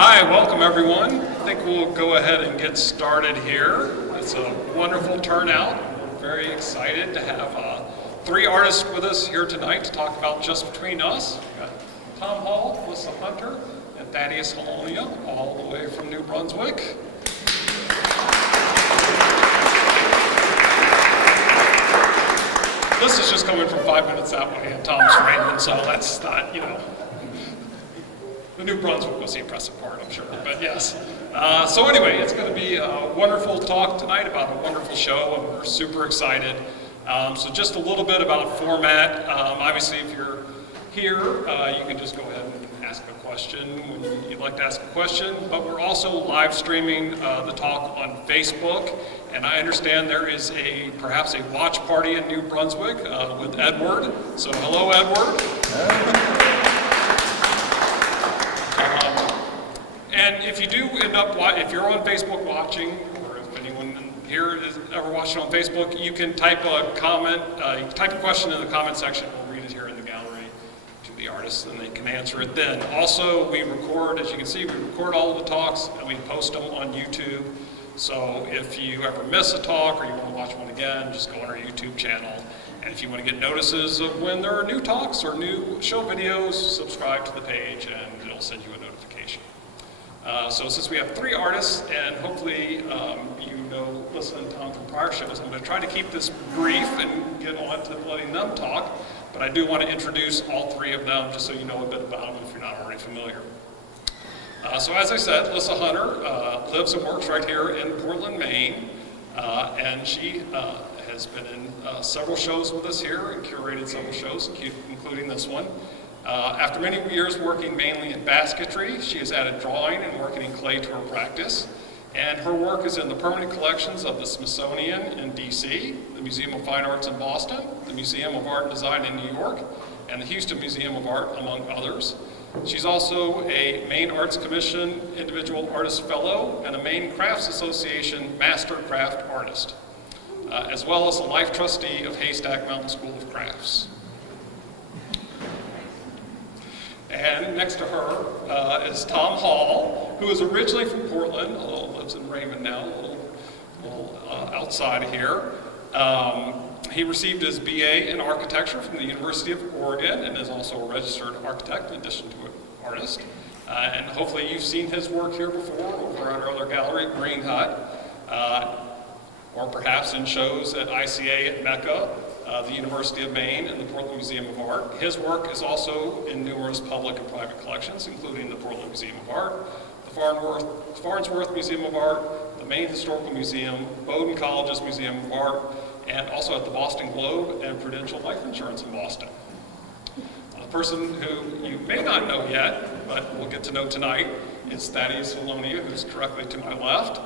Hi, welcome everyone. I think we'll go ahead and get started here. It's a wonderful turnout. We're very excited to have 3 artists with us here tonight to talk about Just Between Us. We've got Tom Hall, Lissa Hunter, and Thaddeus Hołownia, all the way from New Brunswick. Lissa's just coming from 5 minutes that way, and Tom's Raymond, so that's not, you know. The New Brunswick was the impressive part, I'm sure, but yes. So anyway, it's going to be a wonderful talk tonight about a wonderful show, and we're super excited. So just a little bit about format. Obviously, if you're here, you can just go ahead and ask a question when you'd like to ask a question, but we're also live streaming the talk on Facebook, and I understand there is perhaps a watch party in New Brunswick with Edward. So hello, Edward. And if you do end up, if you're on Facebook watching, or if anyone here is ever watching on Facebook, you can type a comment, you can type a question in the comment section. We'll read it here in the gallery to the artists, and they can answer it then. Also, we record, as you can see, we record all of the talks, and we post them on YouTube. So if you ever miss a talk, or you want to watch one again, just go on our YouTube channel. And if you want to get notices of when there are new talks or new show videos, subscribe to the page, and it'll send you a notification. So since we have 3 artists, and hopefully you know Lissa and Tom from prior shows, I'm going to try to keep this brief and get on to letting them talk, but I do want to introduce all 3 of them just so you know a bit about them if you're not already familiar. So as I said, Lissa Hunter lives and works right here in Portland, Maine, and she has been in several shows with us here and curated several shows, including this one. After many years working mainly in basketry, she has added drawing and working in clay to her practice. And her work is in the permanent collections of the Smithsonian in DC, the Museum of Fine Arts in Boston, the Museum of Art and Design in New York, and the Houston Museum of Art, among others. She's also a Maine Arts Commission Individual Artist Fellow and a Maine Crafts Association Master Craft Artist, as well as a Life Trustee of Haystack Mountain School of Crafts. And next to her is Tom Hall, who is originally from Portland, although lives in Raymond now, a little outside of here. He received his BA in architecture from the University of Oregon and is also a registered architect in addition to an artist. And hopefully you've seen his work here before over at our other gallery, Green Hut, or perhaps in shows at ICA at Mecca, the University of Maine, and the Portland Museum of Art. His work is also in numerous public and private collections, including the Portland Museum of Art, the Farnsworth Museum of Art, the Maine Historical Museum, Bowdoin College's Museum of Art, and also at the Boston Globe and Prudential Life Insurance in Boston. A person who you may not know yet, but we'll get to know tonight, is Thaddeus Hołownia, who's directly to my left.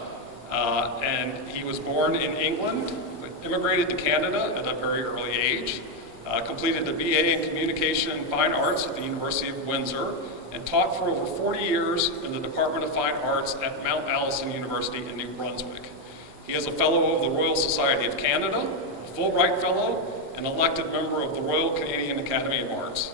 And he was born in England, immigrated to Canada at a very early age, completed a BA in Communication and Fine Arts at the University of Windsor, and taught for over 40 years in the Department of Fine Arts at Mount Allison University in New Brunswick. He is a Fellow of the Royal Society of Canada, a Fulbright Fellow, and elected member of the Royal Canadian Academy of Arts.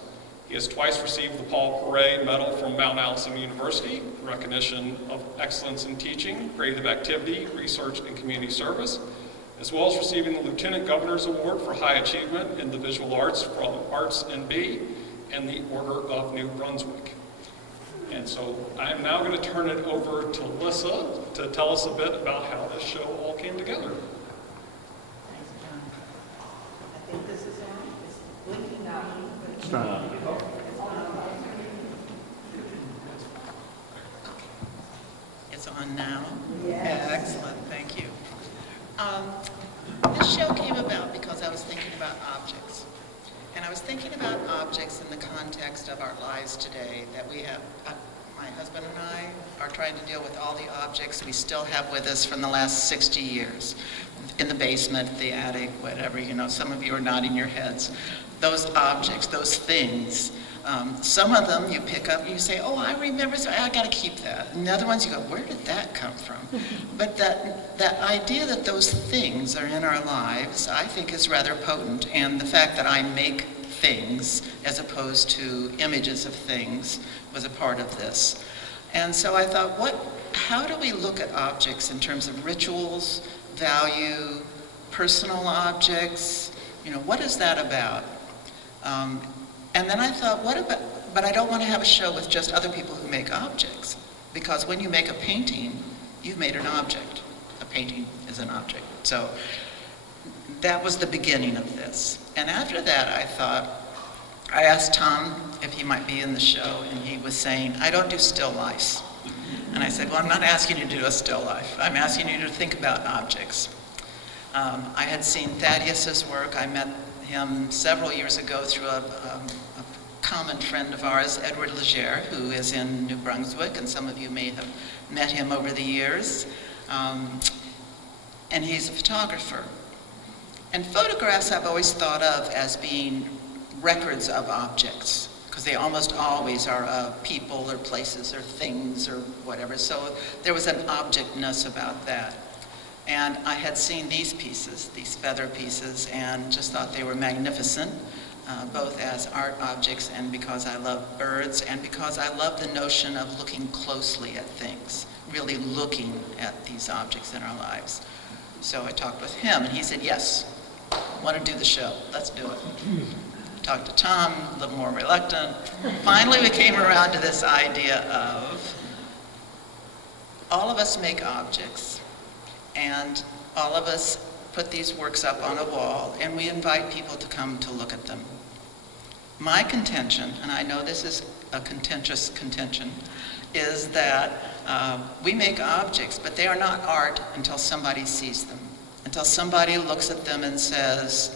He has twice received the Paul Poiret Medal from Mount Allison University, in recognition of excellence in teaching, creative activity, research, and community service, as well as receiving the Lieutenant Governor's Award for High Achievement in the Visual Arts from Arts NB and the Order of New Brunswick. And so I am now going to turn it over to Lissa to tell us a bit about how this show all came together. Thanks, John. I think this is on. It's blinking now. It's not. It's on now? Yes. Excellent, thank you. This show came about because I was thinking about objects. And I was thinking about objects in the context of our lives today, that we have, my husband and I are trying to deal with all the objects we still have with us from the last 60 years. In the basement, the attic, whatever, you know, some of you are nodding your heads. Those objects, those things, some of them you pick up and you say, oh, I remember, so I gotta keep that. And the other ones you go, where did that come from? But that idea that those things are in our lives, I think is rather potent. And the fact that I make things as opposed to images of things was a part of this. And so I thought, how do we look at objects in terms of rituals, value, personal objects? You know, what is that about? And then I thought, but I don't want to have a show with just other people who make objects. Because when you make a painting, you've made an object. A painting is an object. So that was the beginning of this. And after that, I asked Tom if he might be in the show, and he was saying, I don't do still lifes. And I said, well, I'm not asking you to do a still life. I'm asking you to think about objects. I had seen Thaddeus's work. I met him several years ago through a common friend of ours, Edward Legere, who is in New Brunswick, and some of you may have met him over the years. And he's a photographer. And photographs I've always thought of as being records of objects, because they almost always are of people or places or things or whatever. So there was an objectness about that. And I had seen these pieces, these feather pieces, and just thought they were magnificent, both as art objects and because I love birds and because I love the notion of looking closely at things, really looking at these objects in our lives. So I talked with him, and he said, yes, I want to do the show. Let's do it. Talked to Tom, a little more reluctant. Finally, we came around to this idea of all of us make objects, and all of us put these works up on a wall, and we invite people to come to look at them. My contention, and I know this is a contentious contention, is that we make objects, but they are not art until somebody sees them, until somebody looks at them and says,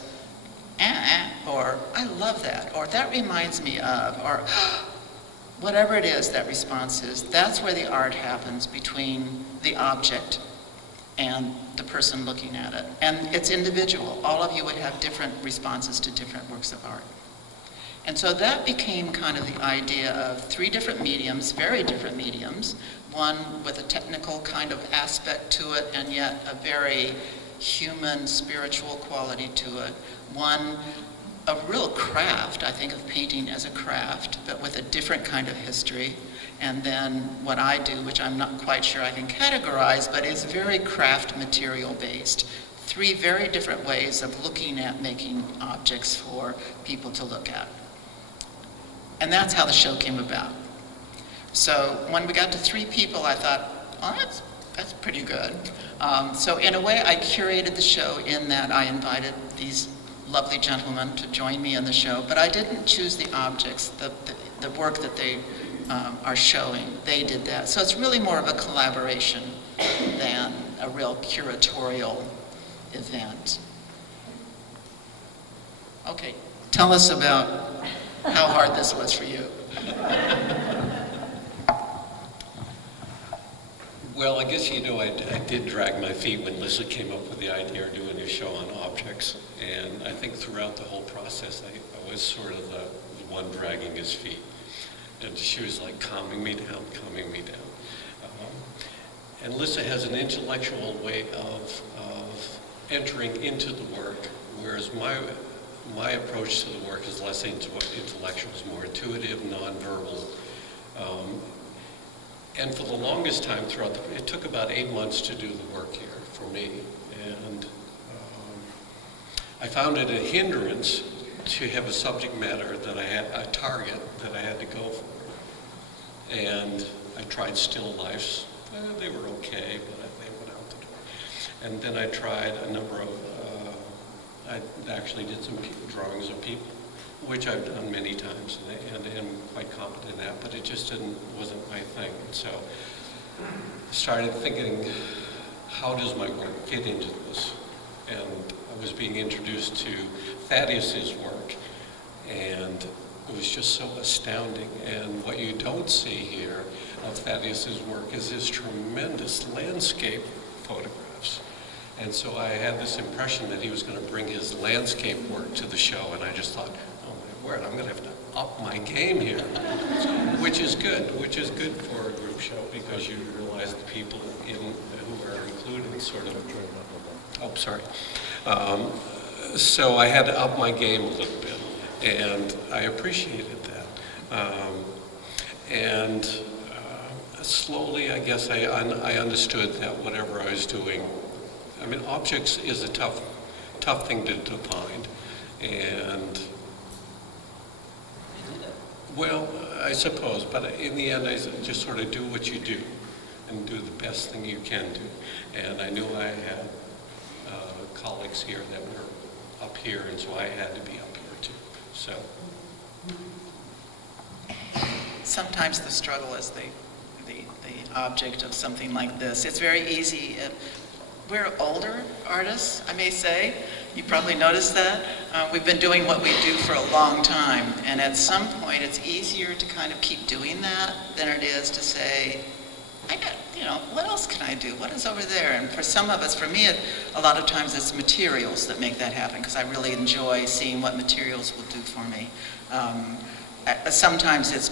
or I love that, or that reminds me of, or whatever it is that response is. That's where the art happens, between the object and the person looking at it. And it's individual. All of you would have different responses to different works of art. And so that became kind of the idea of three different mediums, very different mediums, one with a technical kind of aspect to it and yet a very human, spiritual quality to it. One, a real craft, I think of painting as a craft, but with a different kind of history. And then what I do, which I'm not quite sure I can categorize, but is very craft material based. Three very different ways of looking at making objects for people to look at. And that's how the show came about. So when we got to 3 people, I thought, oh, that's pretty good. So in a way, I curated the show in that I invited these lovely gentlemen to join me in the show, but I didn't choose the objects, the work that they are showing. They did that. So it's really more of a collaboration than a real curatorial event. Okay, tell us about how hard this was for you. Well, I guess, you know, I did drag my feet when Lissa came up with the idea of doing a show on objects. And I think throughout the whole process, I was sort of the one dragging his feet. And she was like calming me down, calming me down. And Lissa has an intellectual way of entering into the work, whereas my approach to the work is less intellectual, it's more intuitive, nonverbal. And for the longest time throughout it took about 8 months to do the work here for me. And I found it a hindrance to have a subject matter that I had, a target that I had to go for. And I tried still lifes. They were okay, but they went out the door. And then I tried a number of, I actually did some drawings of people, which I've done many times, and am quite competent at, but it just wasn't my thing. And so I started thinking, how does my work fit into this? And I was being introduced to Thaddeus's work, and it was just so astounding. And what you don't see here of Thaddeus's work is his tremendous landscape photographs. And so I had this impression that he was going to bring his landscape work to the show, and I just thought, oh my word, I'm going to have to up my game here, which is good for a group show, because you realize the people who are included sort of, oh, sorry. So I had to up my game a little bit, and I appreciated that. slowly, I guess, I understood that whatever I was doing, I mean, objects is a tough thing to define. And, well, I suppose, but in the end, I just sort of do what you do and do the best thing you can do. And I knew I had colleagues here that were up here, and so I had to be up here too. So. Sometimes the struggle is the object of something like this. It's very easy. We're older artists, I may say. You probably noticed that. We've been doing what we do for a long time, and at some point it's easier to kind of keep doing that than it is to say, what else can I do? What is over there? And for some of us, for me, a lot of times it's materials that make that happen, because I really enjoy seeing what materials will do for me. Sometimes it's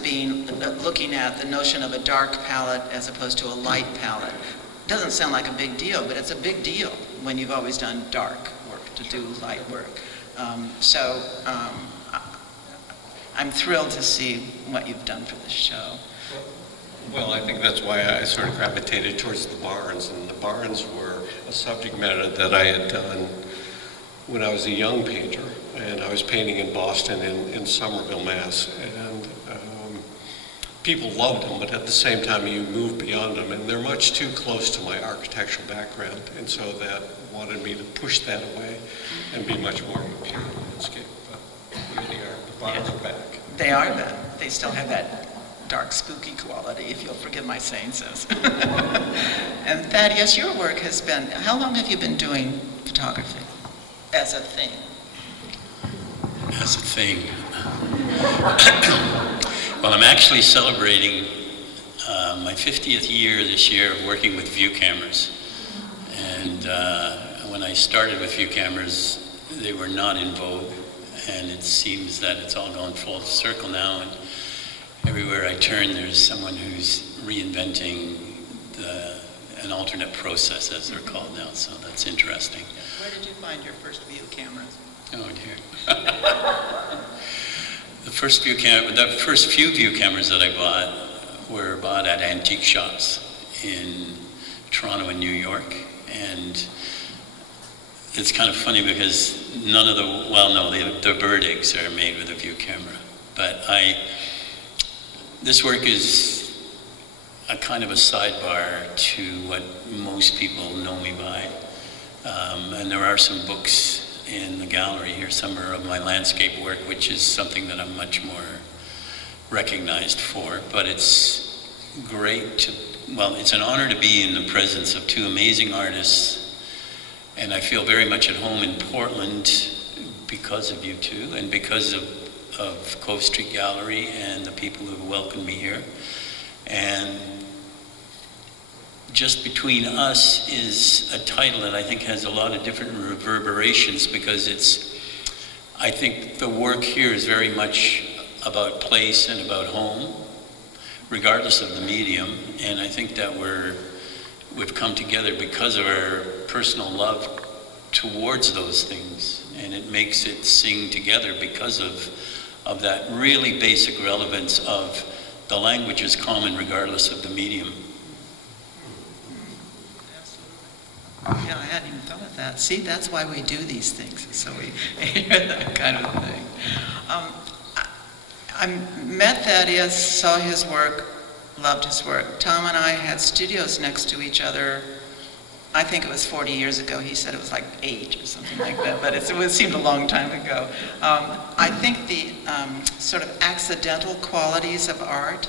looking at the notion of a dark palette as opposed to a light palette. It doesn't sound like a big deal, but it's a big deal when you've always done dark work to do light work. I'm thrilled to see what you've done for this show. Well, I think that's why I sort of gravitated towards the barns, and the barns were a subject matter that I had done when I was a young painter, and I was painting in Boston in Somerville, Mass, and people loved them, but at the same time you move beyond them, and they're much too close to my architectural background, and so that wanted me to push that away and be much more of a pure landscape. But here they are, the barns are back. They are back. They still have that dark, spooky quality, if you'll forgive my saying so. And Thaddeus, your work has been, how long have you been doing photography as a thing? As a thing. Well, I'm actually celebrating my 50th year this year of working with view cameras. And when I started with view cameras, they were not in vogue. And it seems that it's all gone full circle now. And everywhere I turn, there's someone who's reinventing an alternate process, as they're called now. So that's interesting. Where did you find your first view cameras? Oh dear. The first few view cameras that I bought were bought at antique shops in Toronto and New York, and it's kind of funny because none of the bird eggs are made with a view camera, but this work is a kind of a sidebar to what most people know me by, and there are some books in the gallery here, some are of my landscape work, which is something that I'm much more recognized for. But it's great it's an honor to be in the presence of two amazing artists, and I feel very much at home in Portland because of you two, and because of Cove Street Gallery and the people who welcomed me here. And Just Between Us is a title that I think has a lot of different reverberations, because I think the work here is very much about place and about home, regardless of the medium. And I think that we've come together because of our personal love towards those things, and it makes it sing together because of that really basic relevance of the language is common regardless of the medium. Yeah, I hadn't even thought of that. See, that's why we do these things, so we hear that kind of thing. I met Thaddeus, saw his work, loved his work. Tom and I had studios next to each other. I think it was 40 years ago. He said it was like 8 or something like that, but it seemed a long time ago. I think the sort of accidental qualities of art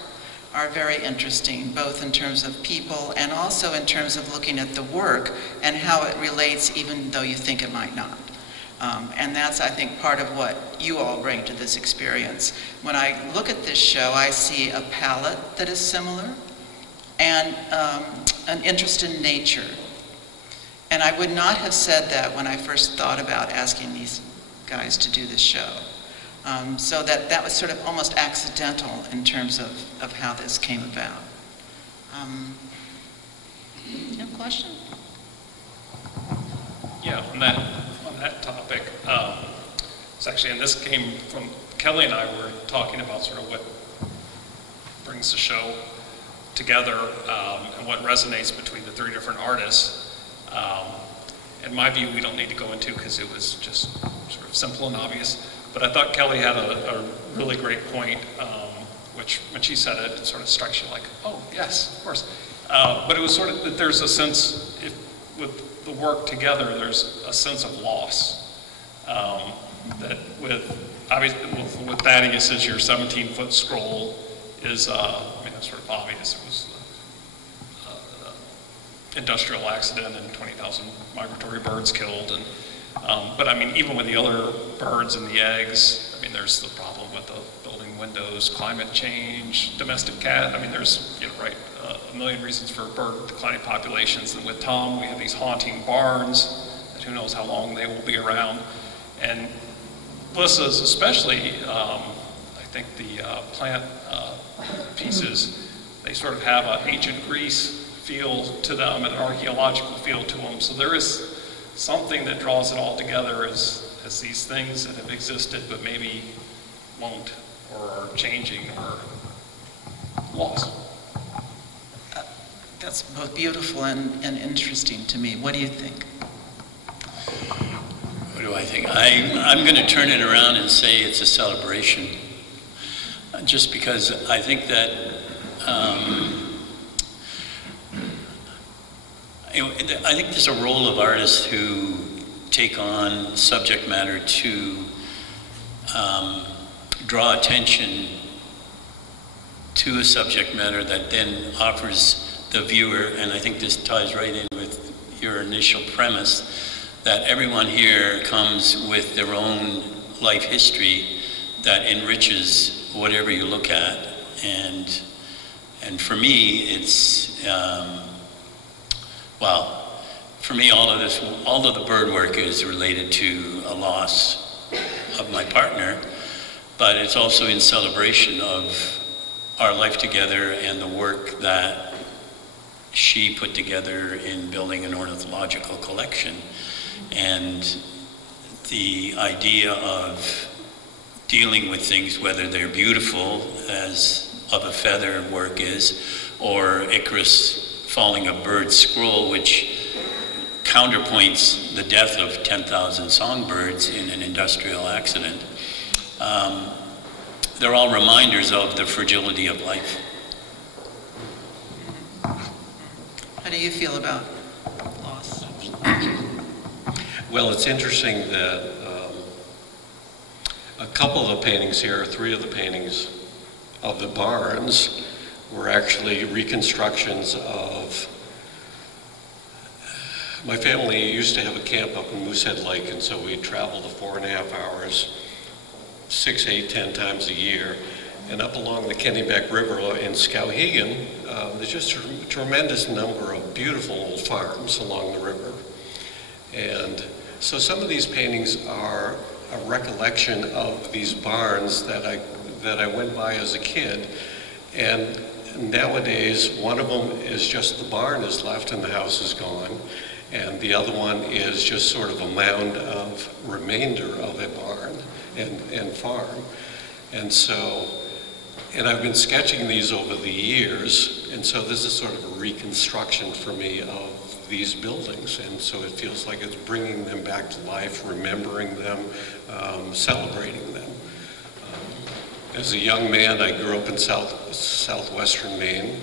are very interesting, both in terms of people and also in terms of looking at the work and how it relates even though you think it might not. And that's, I think, part of what you all bring to this experience. When I look at this show, I see a palette that is similar and an interest in nature. And I would not have said that when I first thought about asking these guys to do this show. So that was sort of almost accidental in terms of how this came about. You have a question? Yeah, on that topic, it's actually, and this came from Kelly and I were talking about sort of what brings the show together and what resonates between the three different artists. In my view, we don't need to go into because it was just sort of simple and obvious. But I thought Kelly had a really great point, which when she said it, it sort of strikes you like, oh, yes, of course. But it was sort of that there's a sense, with the work together, there's a sense of loss. That with Thaddeus, your 17-foot scroll is, I mean, that's sort of obvious. It was industrial accident and 20,000 migratory birds killed. And, but I mean, even with the other birds and the eggs, I mean, there's the problem with the building windows, climate change, domestic cat. I mean, there's, you know, right, a million reasons for bird declining populations. And with Tom, we have these haunting barns that who knows how long they will be around. And Lissa's especially, I think the plant pieces, they sort of have an ancient Greece feel to them and an archaeological feel to them. So there is something that draws it all together as these things that have existed but maybe won't or are changing or lost. That's both beautiful and interesting to me. What do you think? What do I think? I'm going to turn it around and say it's a celebration. Just because I think that I think there's a role of artists who take on subject matter to draw attention to a subject matter that then offers the viewer, and I think this ties right in with your initial premise, that everyone here comes with their own life history that enriches whatever you look at. And for me, it's, well, for me, all of the bird work is related to a loss of my partner, but it's also in celebration of our life together and the work that she put together in building an ornithological collection. And the idea of dealing with things, whether they're beautiful, as Of a Feather work is, or Icarus falling a bird's scroll, which counterpoints the death of 10,000 songbirds in an industrial accident. They're all reminders of the fragility of life. How do you feel about loss? Well, it's interesting that a couple of the paintings here, three of the paintings of the barns, were actually reconstructions of, my family used to have a camp up in Moosehead Lake, and so we'd travel the 4.5 hours, 6, 8, 10 times a year. And up along the Kennebec River in Skowhegan, there's just a tremendous number of beautiful old farms along the river. And so some of these paintings are a recollection of these barns that I went by as a kid. And nowadays, one of them is just the barn is left and the house is gone. And the other one is just sort of a mound of remainder of a barn and farm. And so, and I've been sketching these over the years, and so this is sort of a reconstruction for me of these buildings, and so it feels like it's bringing them back to life, remembering them, celebrating them. As a young man, I grew up in southwestern Maine,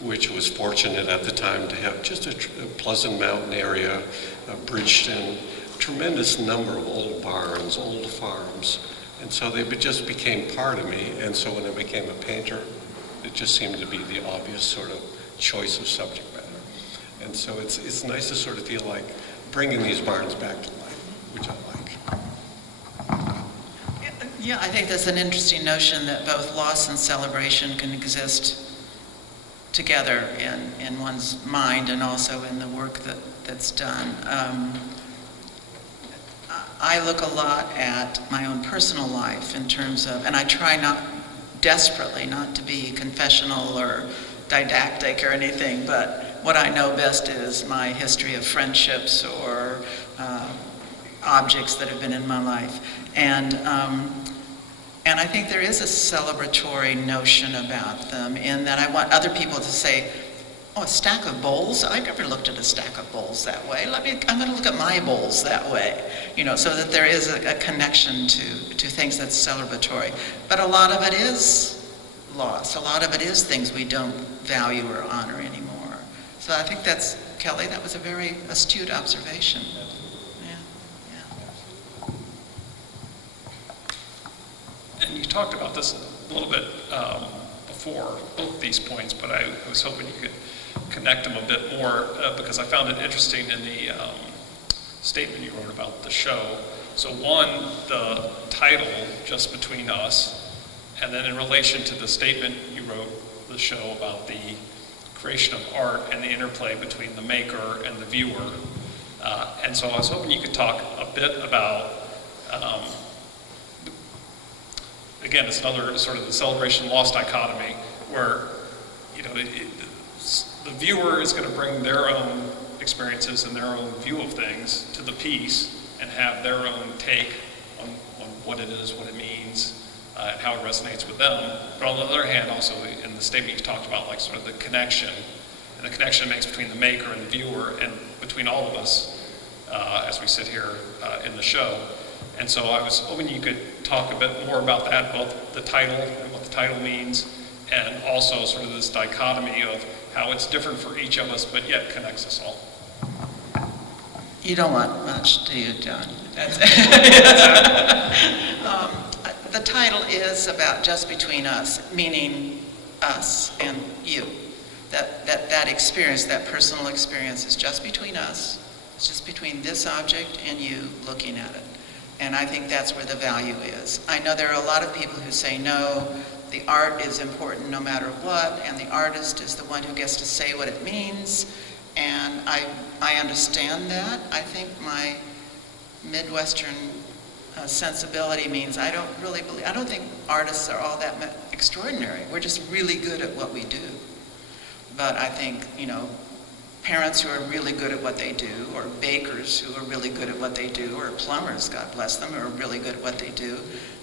which was fortunate at the time to have just a pleasant mountain area, Bridgeton, tremendous number of old barns, old farms. And so they just became part of me. And so when I became a painter, it just seemed to be the obvious sort of choice of subject matter. And so it's nice to sort of feel like bringing these barns back to life, which I like. Yeah, I think that's an interesting notion that both loss and celebration can exist together in one's mind and also in the work that's done. I look a lot at my own personal life in terms of, and I try not desperately not to be confessional or didactic or anything, but what I know best is my history of friendships or And I think there is a celebratory notion about them in that I want other people to say, oh, a stack of bowls? I've never looked at a stack of bowls that way. I'm going to look at my bowls that way. You know, so that there is a connection to things that's celebratory. But a lot of it is loss. A lot of it is things we don't value or honor anymore. So I think that's, Kelly, that was a very astute observation. And you talked about this a little bit before, both these points, but I was hoping you could connect them a bit more because I found it interesting in the statement you wrote about the show. So one, the title, Just Between Us, and then in relation to the statement you wrote, the show about the creation of art and the interplay between the maker and the viewer. And so I was hoping you could talk a bit about again, it's another sort of the celebration-loss dichotomy where, you know, the viewer is going to bring their own experiences and their own view of things to the piece and have their own take on what it is, what it means, and how it resonates with them. But on the other hand, also in the statement you talked about, like sort of the connection, and the connection it makes between the maker and the viewer and between all of us as we sit here in the show. And so I was hoping you could talk a bit more about that, both the title and what the title means, and also sort of this dichotomy of how it's different for each of us, but yet connects us all. You don't want much, do you, John? That's the title is about just between us, meaning us and you. That experience, that personal experience is just between us. It's just between this object and you looking at it. And I think that's where the value is. I know there are a lot of people who say, no, the art is important no matter what, and the artist is the one who gets to say what it means. And I understand that. I think my Midwestern sensibility means I don't think artists are all that extraordinary. We're just really good at what we do. But I think, you know, parents who are really good at what they do, or bakers who are really good at what they do, or plumbers, God bless them, who are really good at what they do.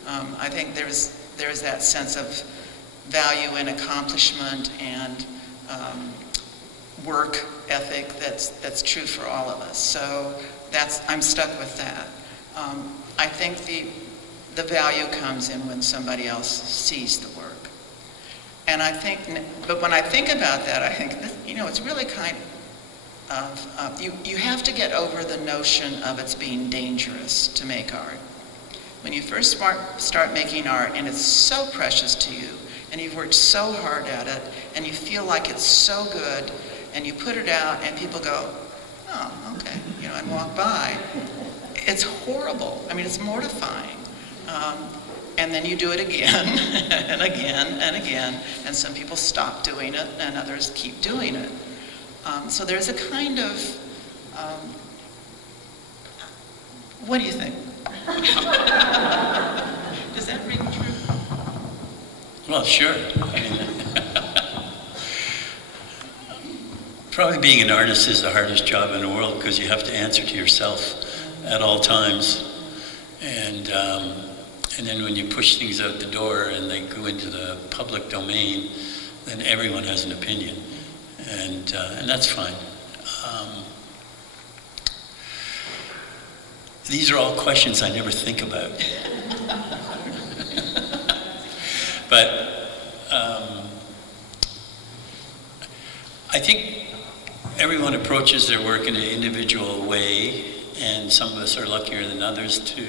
I think there's that sense of value and accomplishment and work ethic that's true for all of us. So I'm stuck with that. I think the value comes in when somebody else sees the work. And I think, but when I think about that, I think, you know, it's really kind of, you have to get over the notion of it's being dangerous to make art. When you first start making art and it's so precious to you and you've worked so hard at it and you feel like it's so good and you put it out and people go, oh, okay, you know, and walk by, it's horrible. I mean, it's mortifying. And then you do it again and again and again, and some people stop doing it and others keep doing it. So there's a kind of, what do you think? Does that ring true? Well, sure. I mean, probably being an artist is the hardest job in the world because you have to answer to yourself at all times. And then when you push things out the door and they go into the public domain, then everyone has an opinion. And that's fine. These are all questions I never think about. But I think everyone approaches their work in an individual way, and some of us are luckier than others to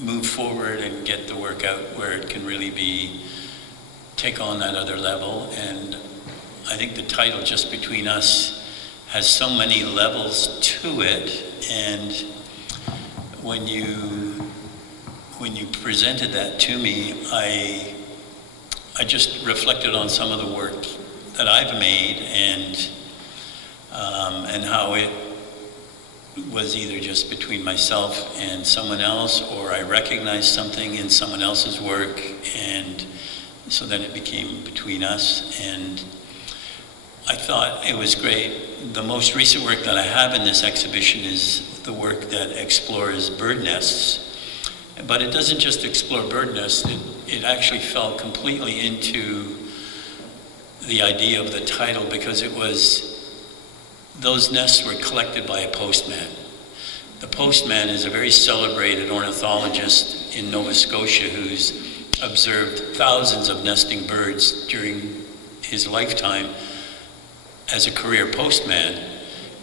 move forward and get the work out where it can really take on that other level. And I think the title, Just Between Us, has so many levels to it. And when you presented that to me, I just reflected on some of the work that I've made and how it was either just between myself and someone else, or I recognized something in someone else's work, and so then it became between us. And I thought it was great. The most recent work that I have in this exhibition is the work that explores bird nests. But it doesn't just explore bird nests, it actually fell completely into the idea of the title, because it was, those nests were collected by a postman. The postman is a very celebrated ornithologist in Nova Scotia who's observed thousands of nesting birds during his lifetime as a career postman.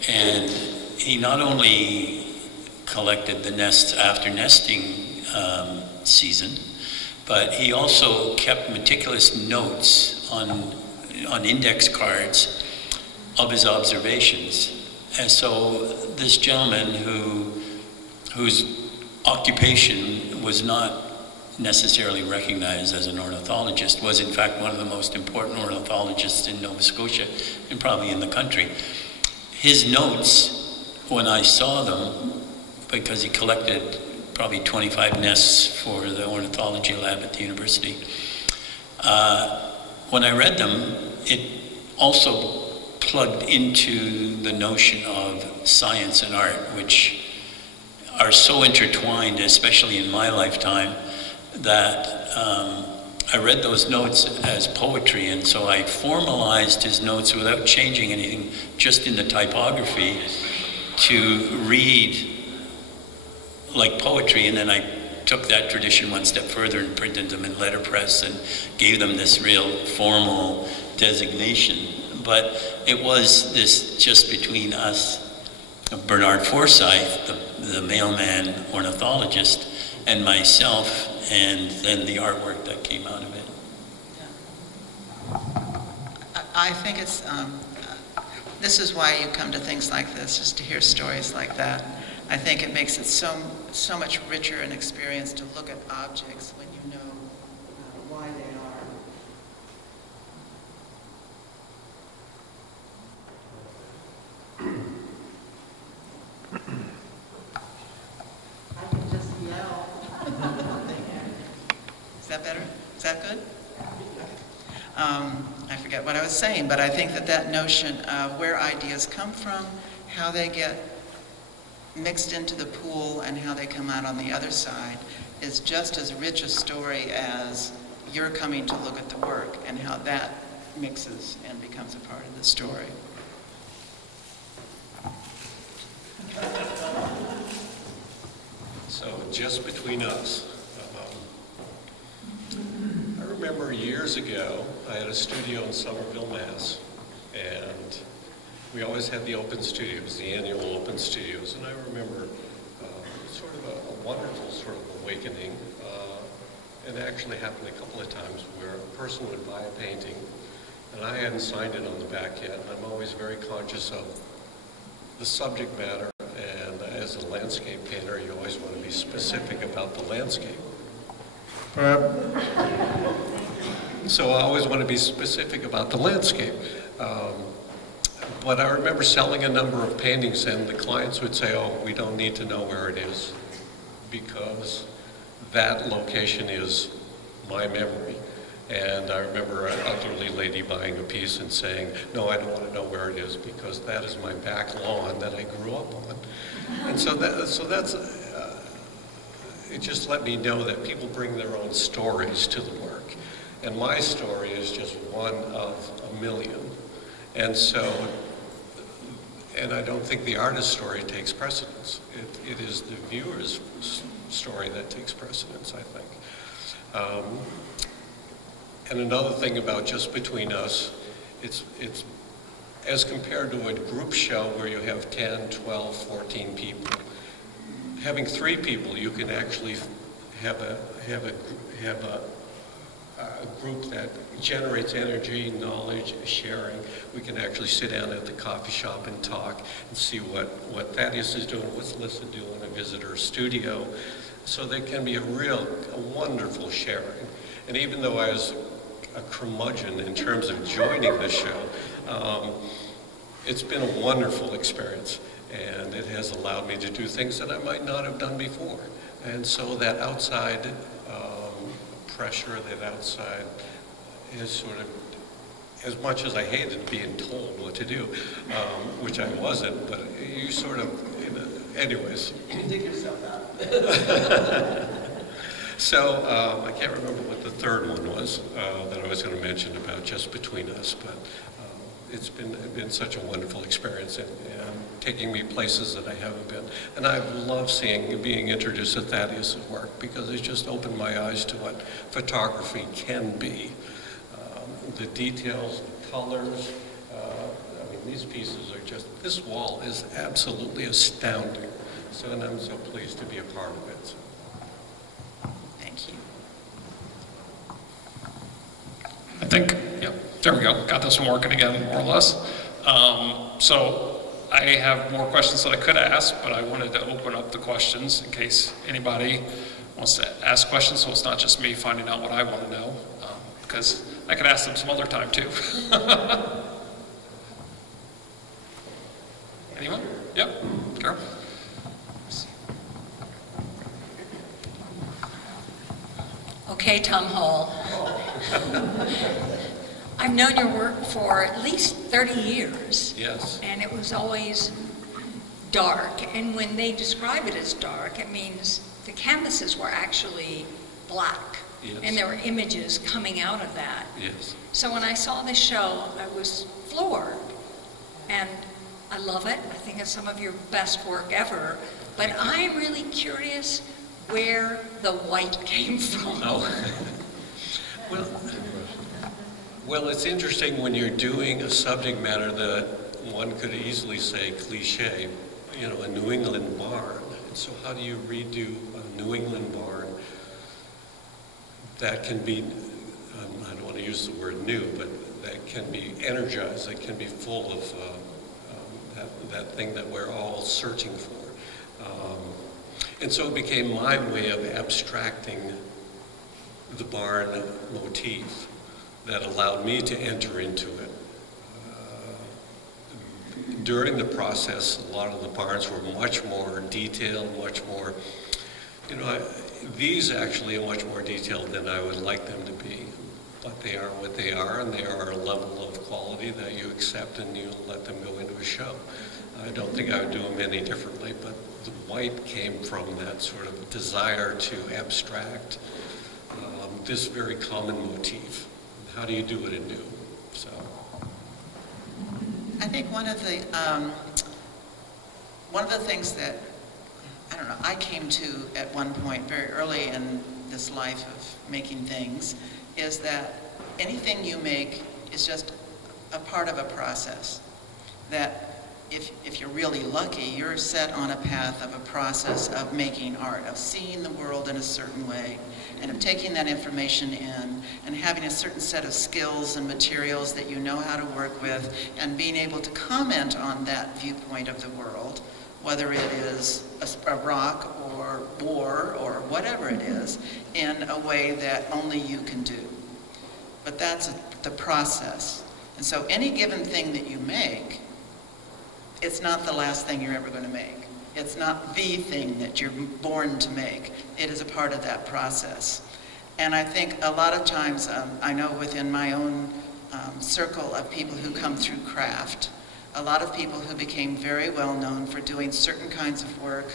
And he not only collected the nests after nesting season, but he also kept meticulous notes on index cards of his observations. And so this gentleman whose occupation was not necessarily recognized as an ornithologist was in fact one of the most important ornithologists in Nova Scotia and probably in the country. His notes, when I saw them, because he collected probably 25 nests for the ornithology lab at the university, when I read them, it also plugged into the notion of science and art, which are so intertwined, especially in my lifetime, that I read those notes as poetry, and so I formalized his notes without changing anything, just in the typography, to read like poetry, and then I took that tradition one step further and printed them in letterpress and gave them this real formal designation. But it was this just between us, Bernard Forsyth, the mailman ornithologist, and myself, and then the artwork that came out of it. I think it's, this is why you come to things like this, is to hear stories like that. I think it makes it so much richer an experience to look at objects when you know why they are. I can just yell. Is that better? Is that good? I forget what I was saying, but I think that notion of where ideas come from, how they get mixed into the pool, and how they come out on the other side is just as rich a story as you're coming to look at the work, and how that mixes and becomes a part of the story. So just between us, I remember years ago, I had a studio in Somerville, Mass, and we always had the open studios, the annual open studios, and I remember sort of a wonderful sort of awakening. It actually happened a couple of times where a person would buy a painting, and I hadn't signed it on the back yet, and I'm always very conscious of the subject matter, and as a landscape painter, you always want to be specific about the landscape. So I always want to be specific about the landscape. But I remember selling a number of paintings, and the clients would say, oh, we don't need to know where it is, because that location is my memory. And I remember an elderly lady buying a piece and saying, no, I don't want to know where it is, because that is my back lawn that I grew up on. And so that's it just let me know that people bring their own stories to the work. And my story is just one of a million. And so, and I don't think the artist's story takes precedence. It is the viewer's story that takes precedence, I think. And another thing about just between us, it's as compared to a group show where you have 10, 12, 14 people. Having 3 people, you can actually have a group that generates energy, knowledge, sharing. We can actually sit down at the coffee shop and talk and see what Thaddeus is doing, what's Lissa doing, and visit her studio. So there can be a wonderful sharing. And even though I was a curmudgeon in terms of joining the show, it's been a wonderful experience. And it has allowed me to do things that I might not have done before. And so that outside pressure, that outside is sort of, as much as I hated being told what to do, which I wasn't, but you sort of, anyways. You dig yourself out. So I can't remember what the third one was that I was going to mention about just between us, but it's been such a wonderful experience and taking me places that I haven't been. And I love being introduced to Thaddeus' work because it's just opened my eyes to what photography can be. The details, the colors, I mean, these pieces are just, this wall is absolutely astounding. So, and I'm so pleased to be a part of it. So. Thank you. I think, yep, there we go. Got this one working again, more or less. So I have more questions that I could ask, but I wanted to open up the questions in case anybody wants to ask questions, so it's not just me finding out what I want to know, because I could ask them some other time too. Anyone? Yep, Carol. Okay, Tom Hall. I've known your work for at least 30 years. Yes. And it was always dark. And when they describe it as dark, it means the canvases were actually black. Yes. And there were images coming out of that. Yes. So when I saw this show, I was floored. And I love it. I think it's some of your best work ever. But I'm really curious where the white came from. Oh. Well, it's interesting when you're doing a subject matter that one could easily say cliche, you know, a New England barn. And so how do you redo a New England barn that can be, I don't want to use the word new, but that can be energized, that can be full of that thing that we're all searching for. And so it became my way of abstracting the barn motif that allowed me to enter into it. During the process, a lot of the barns were much more detailed, much more, you know, these actually are much more detailed than I would like them to be. But they are what they are, and they are a level of quality that you accept and you let them go into a show. I don't think I would do them any differently, but the white came from that sort of desire to abstract this very common motif. How do you do it anew? So, I think one of the things that, I don't know, I came to at one point very early in this life of making things is that anything you make is just a part of a process. That if you're really lucky, you're set on a path of a process of making art, of seeing the world in a certain way, and of taking that information in and having a certain set of skills and materials that you know how to work with and being able to comment on that viewpoint of the world, whether it is a rock or war or whatever it is, in a way that only you can do. But that's the process. And so any given thing that you make, it's not the last thing you're ever going to make. It's not the thing that you're born to make. It is a part of that process. And I think a lot of times, I know within my own circle of people who come through craft, a lot of people who became very well known for doing certain kinds of work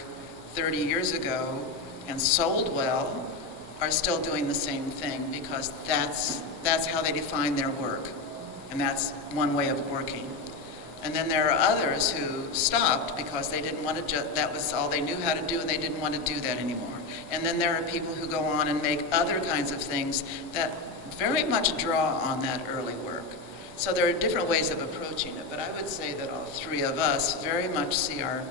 30 years ago and sold well are still doing the same thing because that's how they define their work. And that's one way of working. And then there are others who stopped because they didn't want to, that was all they knew how to do and they didn't want to do that anymore. And then there are people who go on and make other kinds of things that very much draw on that early work. So there are different ways of approaching it, but I would say that all three of us very much see our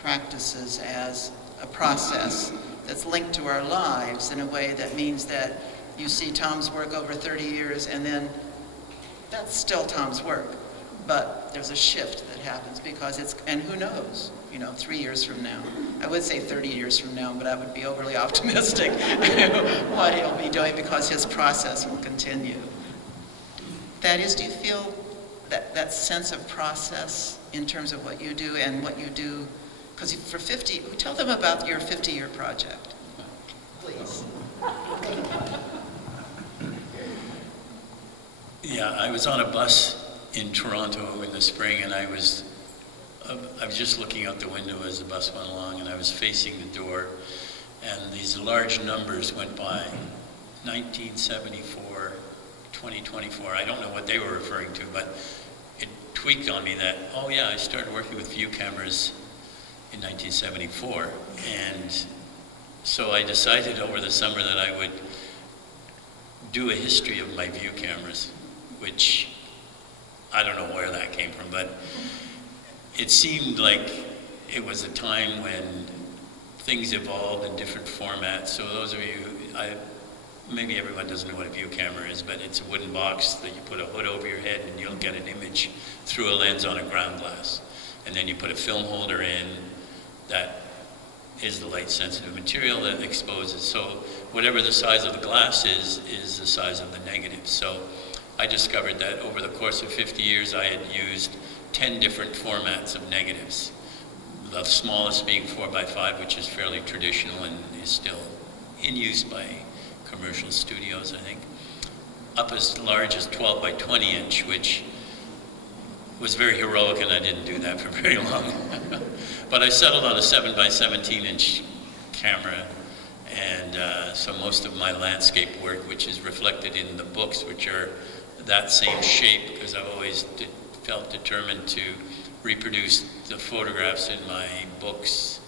practices as a process that's linked to our lives in a way that means that you see Tom's work over 30 years and then that's still Tom's work. But there's a shift that happens because it's, and who knows, you know, 3 years from now. I would say 30 years from now, but I would be overly optimistic what he'll be doing because his process will continue. Thaddeus, do you feel that sense of process in terms of what you do and what you do? Because for 50, tell them about your 50-year project, please. Yeah, I was on a bus in Toronto in the spring, and I was just looking out the window as the bus went along, and I was facing the door, and these large numbers went by. 1974, 2024, I don't know what they were referring to, but it tweaked on me that, oh yeah, I started working with view cameras in 1974, and so I decided over the summer that I would do a history of my view cameras, which I don't know where that came from, but it seemed like it was a time when things evolved in different formats. So those of you, maybe everyone doesn't know what a view camera is, but it's a wooden box that you put a hood over your head and you'll get an image through a lens on a ground glass. And then you put a film holder in that is the light sensitive material that exposes. So whatever the size of the glass is the size of the negative. So I discovered that over the course of 50 years I had used 10 different formats of negatives. The smallest being 4x5, which is fairly traditional and is still in use by commercial studios, I think, up as large as 12 by 20 inch, which was very heroic, and I didn't do that for very long. But I settled on a 7 by 17 inch camera, and so most of my landscape work, which is reflected in the books, which are that same shape, because I've always felt determined to reproduce the photographs in my books,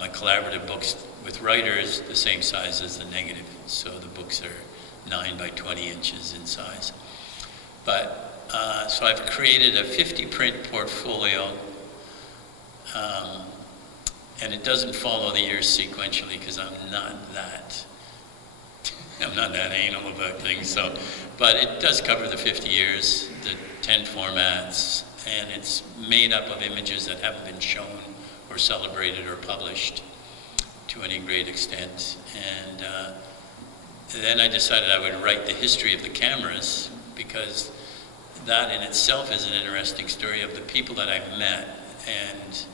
my collaborative books with writers, the same size as the negative. So the books are 9 by 20 inches in size. But so I've created a 50 print portfolio, and it doesn't follow the years sequentially because I'm not that anal about things. So, but it does cover the 50 years, the 10 formats, and it's made up of images that haven't been shown or celebrated or published to any great extent. And then I decided I would write the history of the cameras, because that in itself is an interesting story of the people that I've met. And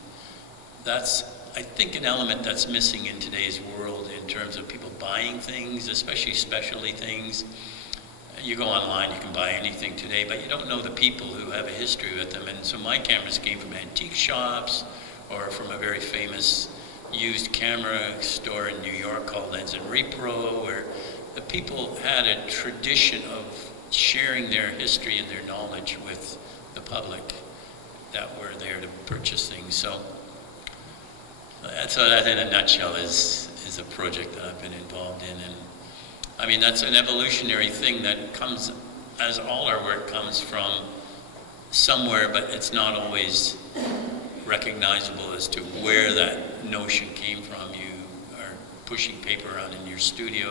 that's, I think, an element that's missing in today's world in terms of people buying things, especially specialty things. You go online, you can buy anything today, but you don't know the people who have a history with them. And so my cameras came from antique shops or from a very famous used camera store in New York called Lens and Repro, where the people had a tradition of sharing their history and their knowledge with the public that were there to purchase things. So that in a nutshell is a project that I've been involved in. And I mean, that's an evolutionary thing that comes, as all our work comes from somewhere, but it's not always recognizable as to where that notion came from. You are pushing paper around in your studio,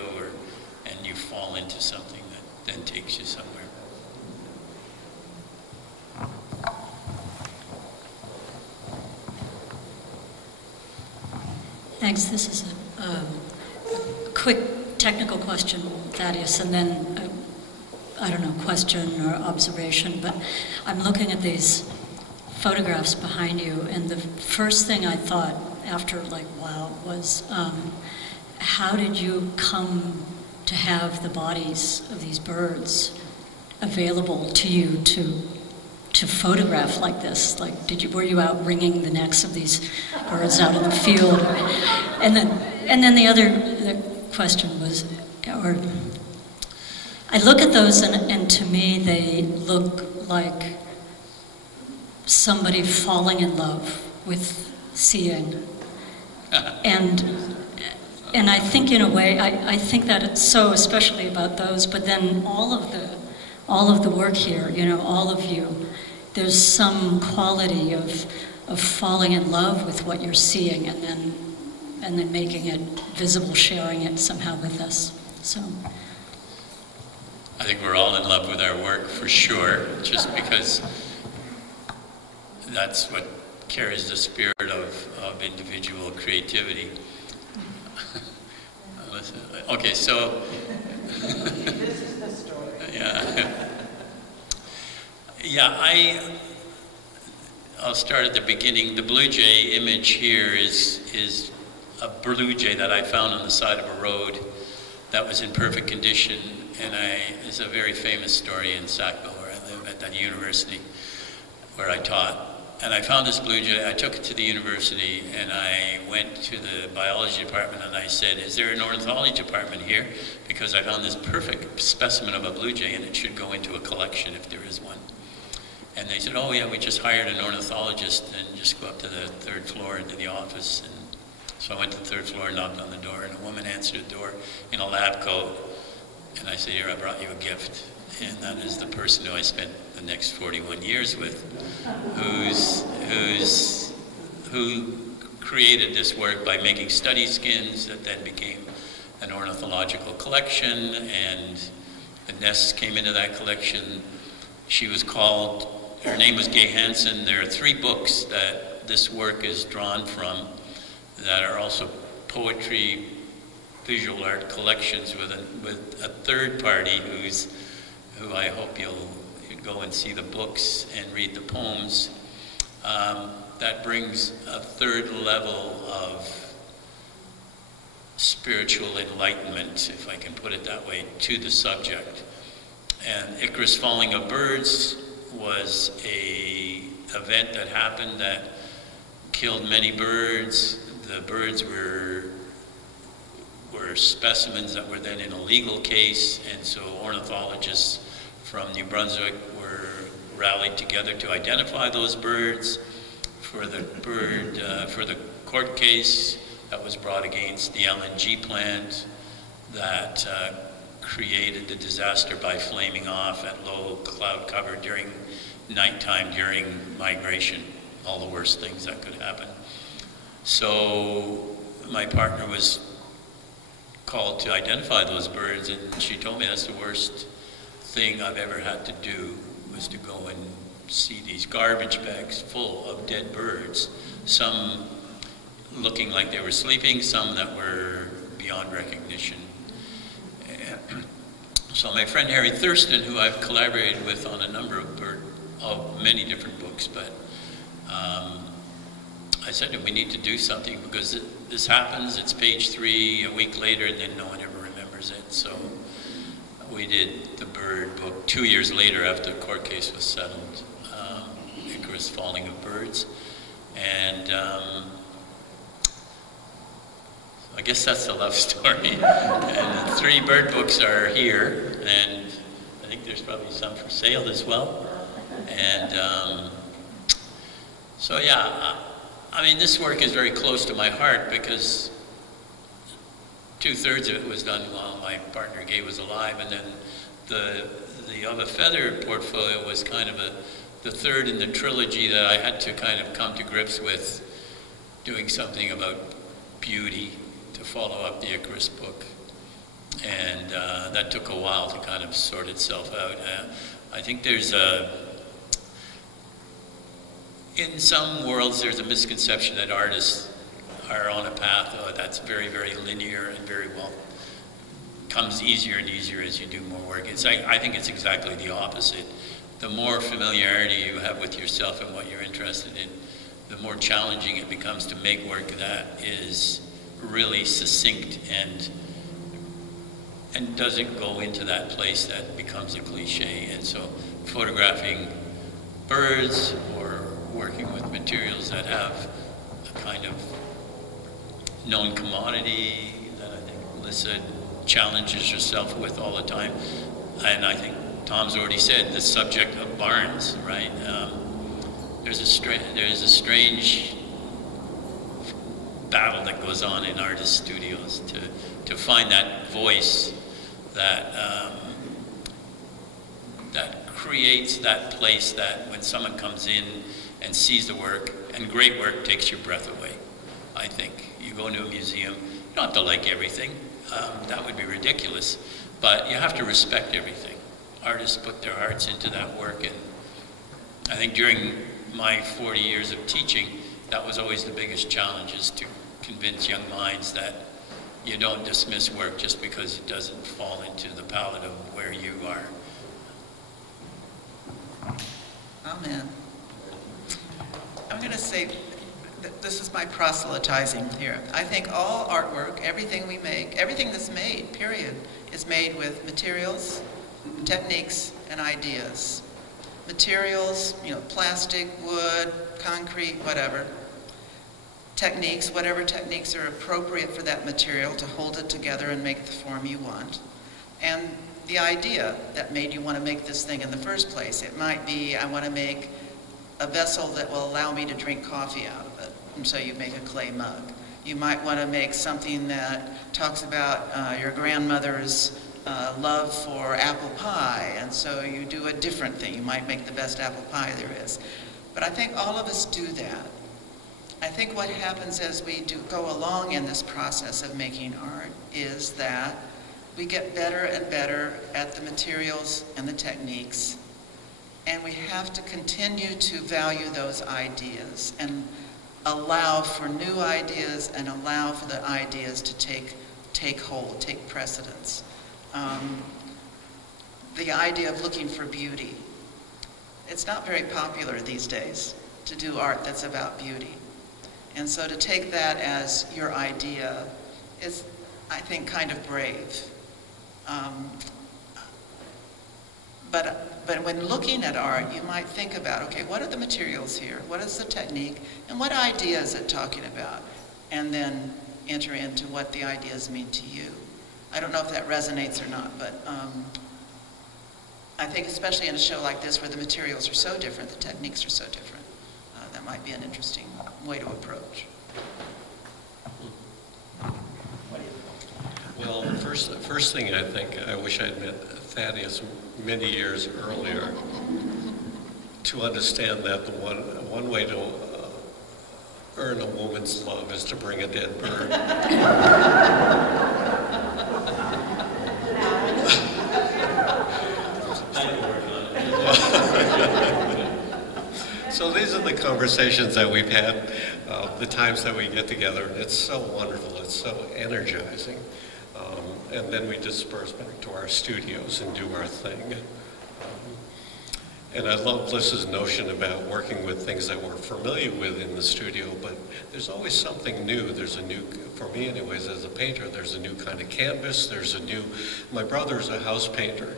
and you fall into something that then takes you somewhere. Thanks. This is a quick technical question, Thaddeus, and then I don't know, question or observation, but I'm looking at these photographs behind you, and the first thing I thought after, like, wow, was how did you come to have the bodies of these birds available to you to photograph like this? Like, were you out wringing the necks of these birds out in the field? And then the question was, or I look at those and to me they look like somebody falling in love with seeing. And I think in a way, I think that it's so, especially about those, but then all of the work here, you know, all of you, there's some quality of falling in love with what you're seeing and then making it visible, sharing it somehow with us. So I think we're all in love with our work for sure, just because that's what carries the spirit of individual creativity. Okay, so This is the story. Yeah, I'll start at the beginning. The blue jay image here is a blue jay that I found on the side of a road that was in perfect condition, and it's a very famous story in Sackville, where I live, at that university where I taught. And I found this blue jay, I took it to the university, and I went to the biology department and I said, is there an ornithology department here? Because I found this perfect specimen of a blue jay and it should go into a collection if there is one. And they said, oh yeah, we just hired an ornithologist, and just go up to the 3rd floor into the office. And so I went to the 3rd floor, knocked on the door, and a woman answered the door in a lab coat. And I said, here, I brought you a gift. And that is the person who I spent the next 41 years with, who created this work by making study skins that then became an ornithological collection, and the nests came into that collection. She was called, her name was Gay Hansen. There are 3 books that this work is drawn from that are also poetry, visual art collections with a third party who I hope you'll go and see the books and read the poems. That brings a 3rd level of spiritual enlightenment, if I can put it that way, to the subject. And Icarus Falling of Birds was an event that happened that killed many birds. The birds were specimens that were then in a legal case, and so ornithologists from New Brunswick were rallied together to identify those birds for the court case that was brought against the LNG plant that created the disaster by flaming off at low cloud cover during nighttime during migration, all the worst things that could happen. So my partner was called to identify those birds, and she told me that's the worst thing I've ever had to do, was to go and see these garbage bags full of dead birds, some looking like they were sleeping, some that were beyond recognition. And so my friend Harry Thurston, who I've collaborated with on a number of many different books, but I said to him, we need to do something because this happens, it's page 3 a week later, and then no one ever remembers it. So we did the bird book 2 years later after the court case was settled, Icarus Falling of Birds. And I guess that's the love story. And the 3 bird books are here, and I think there's probably some for sale as well. And so yeah, I mean, this work is very close to my heart because 2/3 of it was done while my partner Gay was alive, and then the Of a Feather portfolio was kind of the 3rd in the trilogy that I had to kind of come to grips with doing something about beauty to follow up the Icarus book. And that took a while to kind of sort itself out. I think there's in some worlds there's a misconception that artists are on a path that's very, very linear and very well comes easier and easier as you do more work. I think it's exactly the opposite. The more familiarity you have with yourself and what you're interested in, the more challenging it becomes to make work that is really succinct and doesn't go into that place that becomes a cliche. And so photographing birds or working with materials that have a kind of known commodity that I think Lissa challenges herself with all the time. And I think Tom's already said the subject of barns, right? There's a strange battle that goes on in artist studios to find that voice that that creates that place that when someone comes in and sees the work, and great work takes your breath away, I think. You go into a museum, you don't have to like everything, that would be ridiculous, but you have to respect everything. Artists put their hearts into that work, and I think during my 40 years of teaching, that was always the biggest challenge, is to convince young minds that you don't dismiss work just because it doesn't fall into the palette of where you are. Amen. I'm going to say that this is my proselytizing here. I think all artwork, everything we make, everything that's made, period, is made with materials, techniques, and ideas. materials, plastic, wood, concrete, whatever. Techniques, whatever techniques are appropriate for that material to hold it together and make the form you want. And the idea that made you want to make this thing in the first place. It might be, I want to make a vessel that will allow me to drink coffee out of it, and so you make a clay mug. You might want to make something that talks about your grandmother's love for apple pie, and so you do a different thing. You might make the best apple pie there is. But I think all of us do that. I think what happens as we go along in this process of making art is that we get better and better at the materials and the techniques, and we have to continue to value those ideas and allow for new ideas and allow for the ideas to take hold, take precedence. The idea of looking for beauty. It's not very popular these days to do art that's about beauty. And so to take that as your idea is, I think, kind of brave. But when looking at art, you might think about, okay, what are the materials here? What is the technique? And what idea is it talking about? And then enter into what the ideas mean to you. I don't know if that resonates or not, but I think especially in a show like this where the materials are so different, the techniques are so different, that might be an interesting way to approach. Well, first thing I think, I wish I'd met Thaddeus many years earlier to understand that the one way to earn a woman's love is to bring a dead bird. So these are the conversations that we've had, the times that we get together, and it's so wonderful, it's so energizing. And then we disperse back to our studios and do our thing. And I love Lissa's notion about working with things that we're familiar with in the studio, but there's always something new. There's a new, for me anyways, as a painter, there's a new kind of canvas, my brother's a house painter,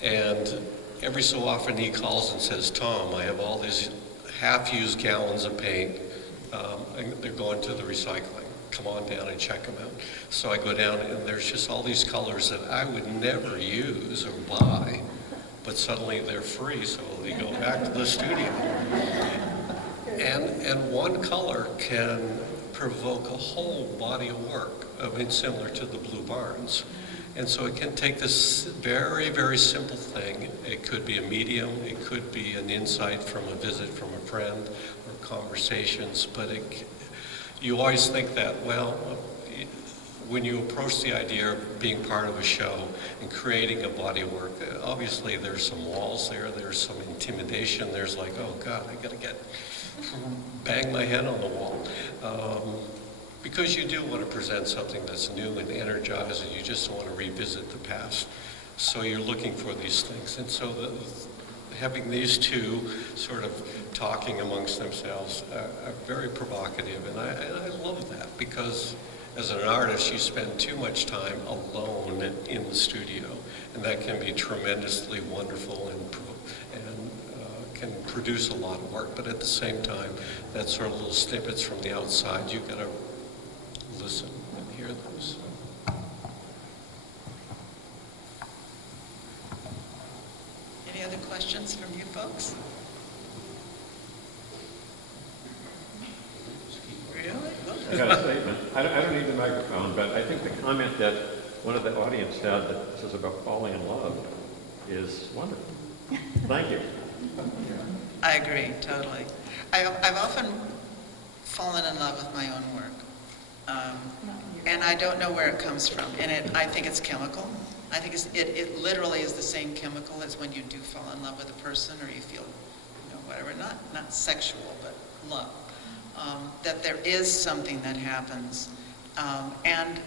and every so often he calls and says, Tom, I have all these half-used gallons of paint, and they're going to the recycling. Come on down and check them out. So I go down and there's just all these colors that I would never use or buy, but suddenly they're free, so they go back to the studio. And one color can provoke a whole body of work, similar to the Blue Barns. And so it can take this very, very simple thing. It could be a medium, it could be an insight from a visit from a friend or conversations, but you always think that, well, when you approach the idea of being part of a show and creating a body of work, obviously there's some walls there, there's some intimidation, there's like, oh God, I gotta bang my head on the wall. Because you do want to present something that's new and energized, and you just want to revisit the past. So you're looking for these things. And so having these two sort of talking amongst themselves are very provocative, and I love that, because as an artist you spend too much time alone in the studio, and that can be tremendously wonderful and can produce a lot of work, but at the same time, that sort of little snippets from the outside, you've got to listen and hear those. Any other questions from you folks? Really? I got a statement. I don't need the microphone, but I think the comment that one of the audience had that says about falling in love is wonderful. Thank you. I agree, totally. I've often fallen in love with my own work. And I don't know where it comes from. And I think it's chemical. I think it literally is the same chemical as when you do fall in love with a person, or you feel, whatever, not sexual, but love. That there is something that happens. And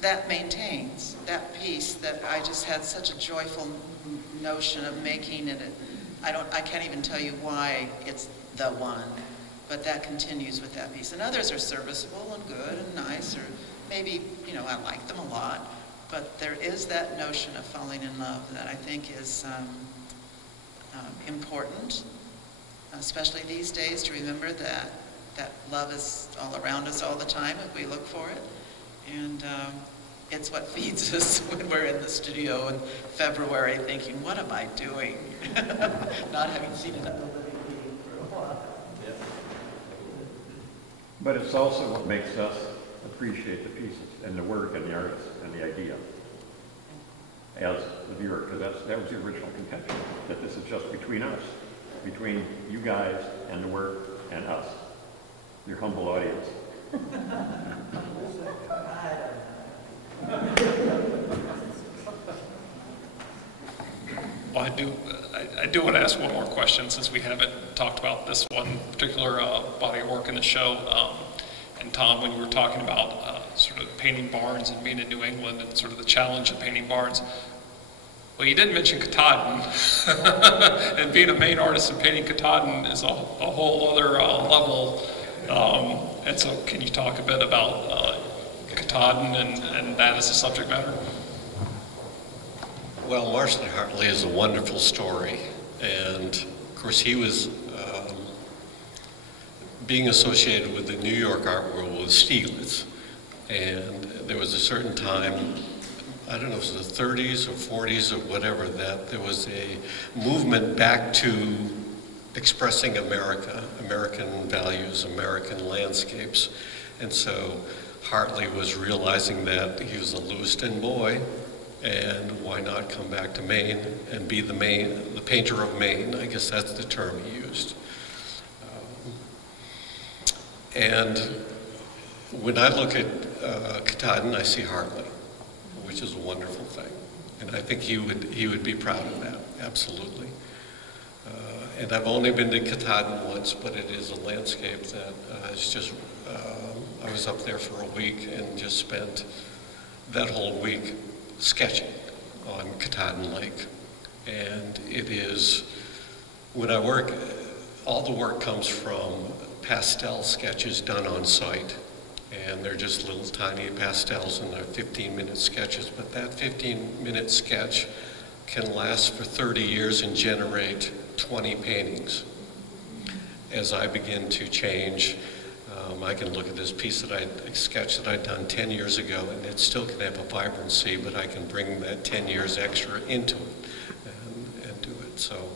that maintains that piece that I just had such a joyful notion of making it. I can't even tell you why it's the one, but that continues with that piece. And others are serviceable and good and nice, or maybe, I like them a lot, but there is that notion of falling in love that I think is important, especially these days, to remember that love is all around us all the time if we look for it. And it's what feeds us when we're in the studio in February thinking, what am I doing? Not having seen another living being for a while. But it's also what makes us appreciate the pieces and the work and the artist and the idea as the viewer, because that was the original contention, that this is just between us, between you guys and the work and us, your humble audience. Well, I do want to ask one more question, since we haven't talked about this one particular body of work in the show. And Tom, when you were talking about sort of painting barns and being in New England and sort of the challenge of painting barns, well, you didn't mention Katahdin. And being a Maine artist and painting Katahdin is a whole other level. And so can you talk a bit about Katahdin and that as a subject matter? Well, Marston Hartley is a wonderful story, and of course he was being associated with the New York art world with Stieglitz, and there was a certain time, I don't know if it was the 30s or 40s or whatever, that there was a movement back to expressing America, American values, American landscapes, and so Hartley was realizing that he was a Lewiston boy, and why not come back to Maine and be the painter of Maine? I guess that's the term he used. And when I look at Katahdin, I see Hartley, which is a wonderful thing. And I think he would be proud of that, absolutely. And I've only been to Katahdin once, but it is a landscape that it's just, I was up there for a week and just spent that whole week sketching on Katahdin Lake. And it is, when I work, all the work comes from pastel sketches done on site. And they're just little tiny pastels and they're 15-minute sketches. But that 15-minute sketch can last for 30 years and generate 20 paintings. As I begin to change, I can look at this piece that I sketched that I'd done 10 years ago, and it still can have a vibrancy, but I can bring that 10 years extra into it and do it. So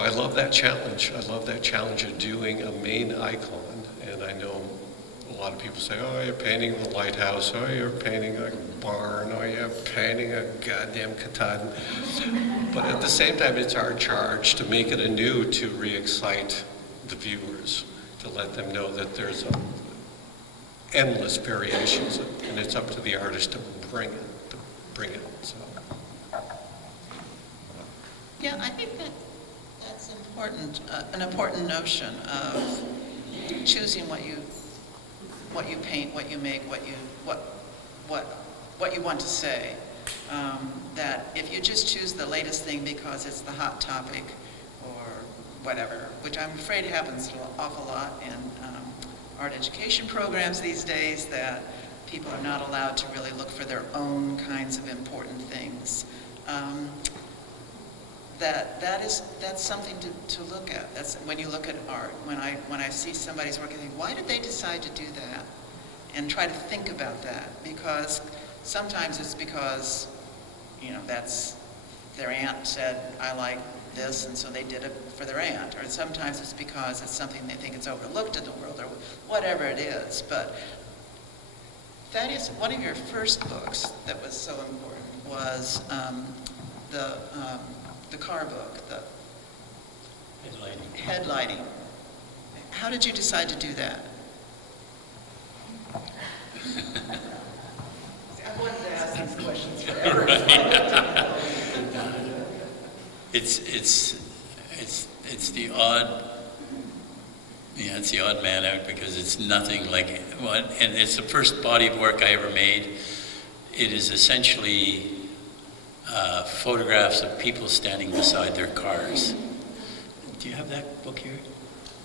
I love that challenge. I love that challenge of doing a Maine icon, and I know a lot of people say, oh, you're painting the lighthouse, oh, you're painting a barn, oh, you're painting a goddamn Katahdin. But at the same time, it's our charge to make it anew, to re-excite the viewers, to let them know that there's endless variations, and it's up to the artist to bring it. So. Yeah, I think that's important, an important notion of choosing what you paint, what you make, what you want to say. That if you just choose the latest thing because it's the hot topic or whatever, which I'm afraid happens an awful lot in art education programs these days, that people are not allowed to really look for their own kinds of important things. That's something to look at. That's when you look at art. When I see somebody's work, I think, why did they decide to do that? And try to think about that, because sometimes it's because, you know, that's their aunt said, I like this, and so they did it for their aunt. Or sometimes it's because it's something they think it's overlooked in the world, or whatever it is. But Thaddeus, one of your first books that was so important was the car book, the headlighting. How did you decide to do that? I wanted to ask these questions forever. Right. It's the odd, yeah, it's the odd man out, because it's nothing like what, and it's the first body of work I ever made. It is essentially photographs of people standing beside their cars. Do you have that book here?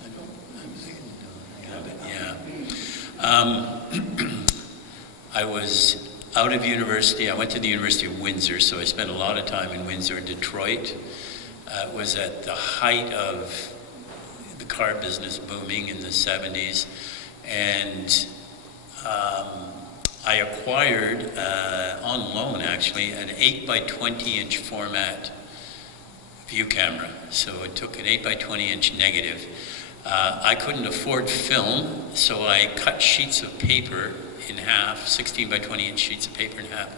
I don't have it. Yeah. I was out of university, I went to the University of Windsor, so I spent a lot of time in Windsor and Detroit. It was at the height of the car business booming in the 70s. And I acquired, on loan actually, an 8 by 20 inch format view camera. So it took an 8 by 20 inch negative. I couldn't afford film, so I cut sheets of paper in half, 16 by 20 inch sheets of paper in half,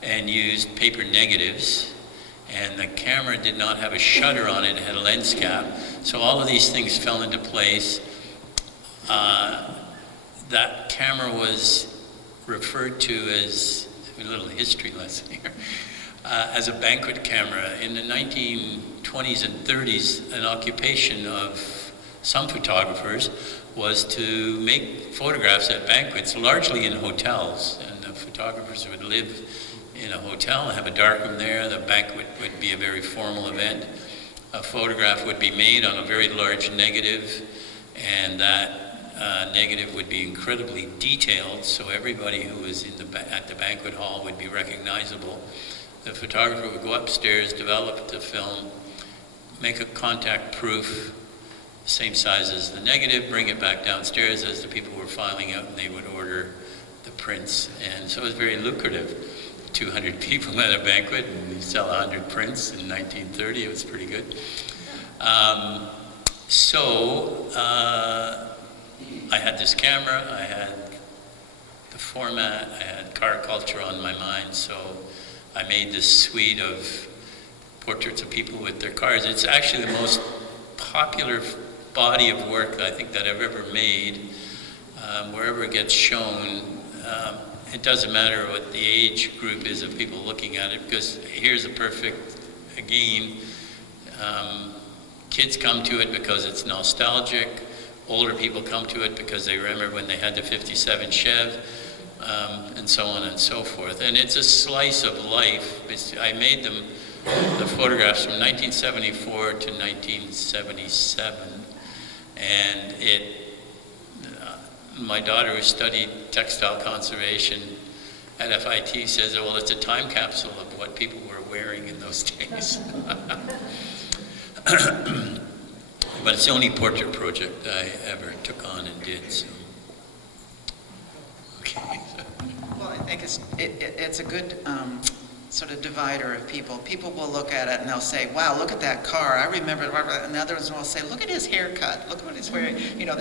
and used paper negatives. And the camera did not have a shutter on it, it had a lens cap. So all of these things fell into place. That camera was referred to as, a little history lesson here, as a banquet camera. In the 1920s and 30s, an occupation of some photographers was to make photographs at banquets, largely in hotels. And the photographers would live in a hotel and have a darkroom there. The banquet would be a very formal event. A photograph would be made on a very large negative, and that negative would be incredibly detailed, so everybody who was at the banquet hall would be recognizable. The photographer would go upstairs, develop the film, make a contact proof, same size as the negative, bring it back downstairs as the people were filing out, and they would order the prints. And so it was very lucrative. 200 people at a banquet, and you sell 100 prints in 1930. It was pretty good. I had this camera, I had the format, I had car culture on my mind, so I made this suite of portraits of people with their cars. It's actually the most popular body of work I think that I've ever made. Wherever it gets shown, it doesn't matter what the age group is of people looking at it, because here's a perfect, again, kids come to it because it's nostalgic. Older people come to it because they remember when they had the 57 Chev, and so on and so forth. And it's a slice of life. I made them, the photographs, from 1974 to 1977. And my daughter, who studied textile conservation at FIT, says, well, it's a time capsule of what people were wearing in those days. But it's the only portrait project I ever took on and did. So. Okay. Well, I think it's a good sort of divider of people. People will look at it and they'll say, wow, look at that car. I remember, and the others will say, look at his haircut. Look what he's wearing. You know,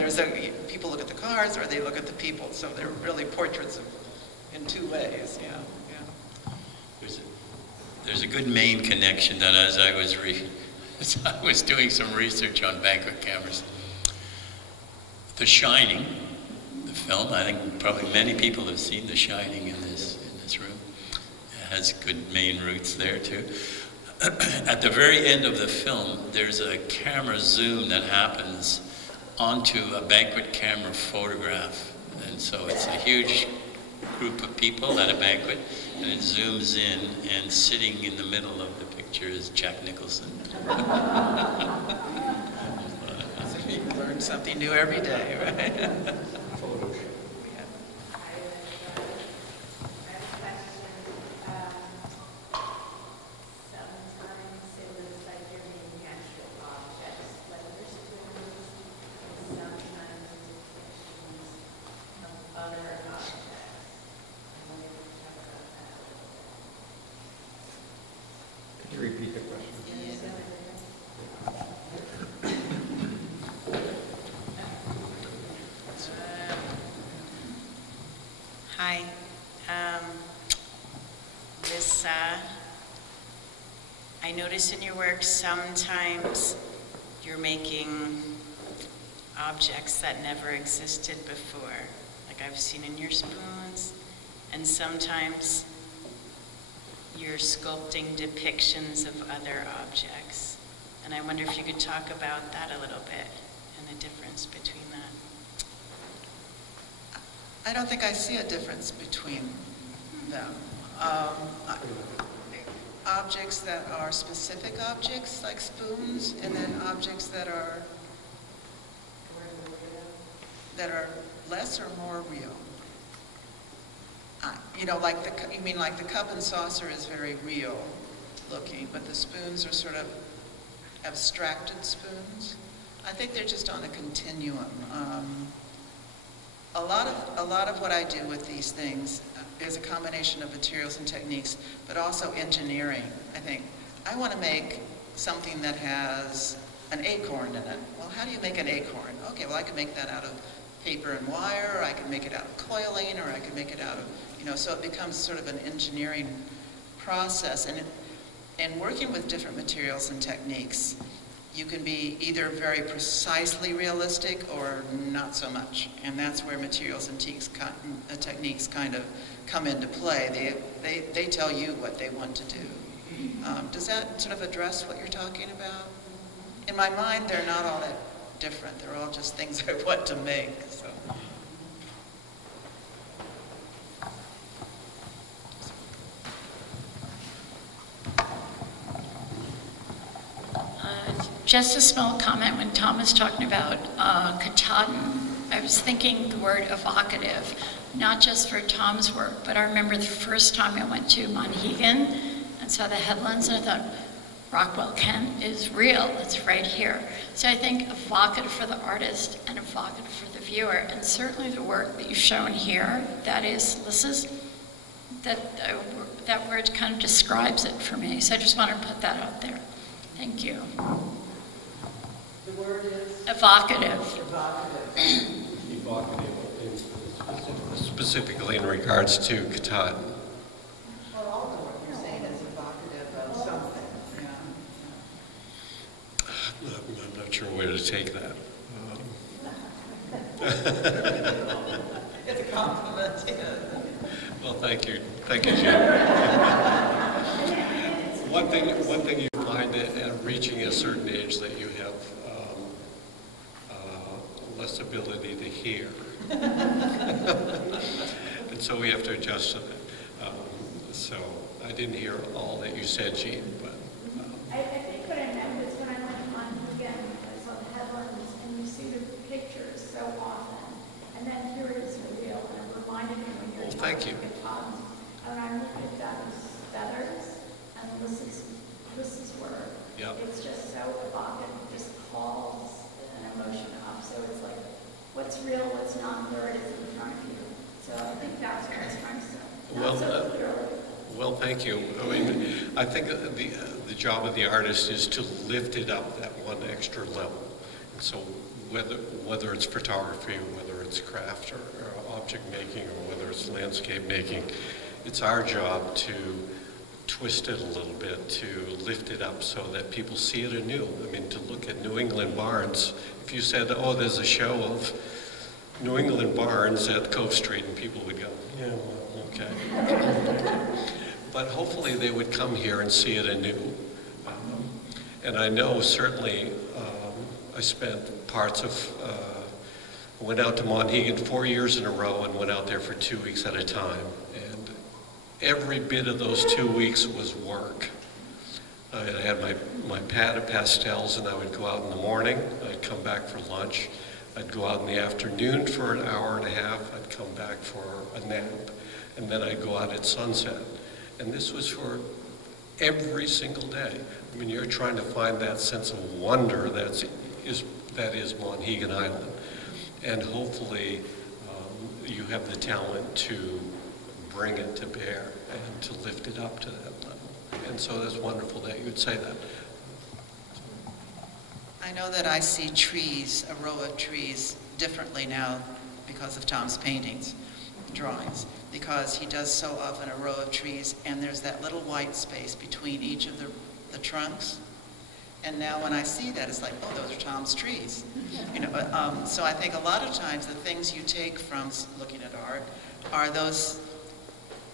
people look at the cars or they look at the people. So they're really portraits in two ways. Yeah. There's a good main connection that as I was doing some research on banquet cameras. The Shining, the film, I think probably many people have seen The Shining in this room. It has good main roots there too. At the very end of the film, there's a camera zoom that happens onto a banquet camera photograph. And so it's a huge group of people at a banquet, and it zooms in, and sitting in the middle of the picture is Jack Nicholson. You learn something new every day, right? Could you repeat the question? Hi, Lissa. I notice in your work sometimes you're making objects that never existed before, like I've seen in your spoons, and sometimes you're sculpting depictions of other objects. And I wonder if you could talk about that a little bit and the difference between that. I don't think I see a difference between them. Objects that are specific objects, like spoons, and then objects that are less or more real. You know, like you mean like the cup and saucer is very real looking, but the spoons are sort of abstracted spoons. I think they're just on a continuum. A lot of what I do with these things is a combination of materials and techniques, but also engineering. I think I want to make something that has an acorn in it. Well, how do you make an acorn? Okay, well, I can make that out of paper and wire, or I can make it out of coiling, or I can make it out of, you know, so it becomes sort of an engineering process. And working with different materials and techniques, you can be either very precisely realistic or not so much. And that's where materials and techniques kind of come into play. They tell you what they want to do. Does that sort of address what you're talking about? In my mind, they're not all that different. They're all just things I want to make. So. Just a small comment. When Tom was talking about Katahdin, I was thinking the word evocative, not just for Tom's work, but I remember the first time I went to Monhegan and saw the headlands, and I thought, Rockwell Kent is real, it's right here. So I think evocative for the artist and evocative for the viewer, and certainly the work that you've shown here, that is Lissa's, that word kind of describes it for me. So I just want to put that out there. Thank you. The word is? Evocative. Evocative, specifically in regards to Katahdin. Well, all of what you're saying is evocative of something. Yeah. I'm not sure where to take that. It's a compliment. Yeah. Well, thank you, Jim. One thing you find at reaching a certain age that you have less ability to hear, and so we have to adjust to that. So I didn't hear all that you said, Jean, but. I think what I meant was when I went to Monhegan, I saw the headlands, and you see the pictures so often, and then here it is for real, and it reminded me when you're Thank you. And I looked at those feathers and Lissa's work. Yep. It's just so evocative, it just calls an emotion up. So it's like, what's real, what's not, there it is in front of you. So I think that's what I was trying to say. Well, so clearly. Well, thank you. I mean, I think the job of the artist is to lift it up that one extra level. And so whether it's photography, or whether it's craft or object making, or whether it's landscape making, it's our job to twist it a little bit, to lift it up so that people see it anew. I mean, to look at New England barns, if you said, oh, there's a show of New England barns at Cove Street, and people would go, yeah, well, okay. But hopefully they would come here and see it anew. And I know certainly I spent parts of, went out to Monhegan 4 years in a row and went out there for 2 weeks at a time. And every bit of those 2 weeks was work. I had my pad of pastels, and I would go out in the morning, I'd come back for lunch, I'd go out in the afternoon for an hour and a half, I'd come back for a nap, and then I'd go out at sunset. And this was for every single day. I mean, you're trying to find that sense of wonder that is Monhegan Island. And hopefully you have the talent to bring it to bear and to lift it up to that level. And so that's wonderful that you would say that. I know that I see trees, a row of trees, differently now because of Tom's paintings, drawings, because he does so often a row of trees, and there's that little white space between each of the trunks. And now when I see that, it's like, oh, those are Tom's trees. You know, so I think a lot of times the things you take from looking at art are those,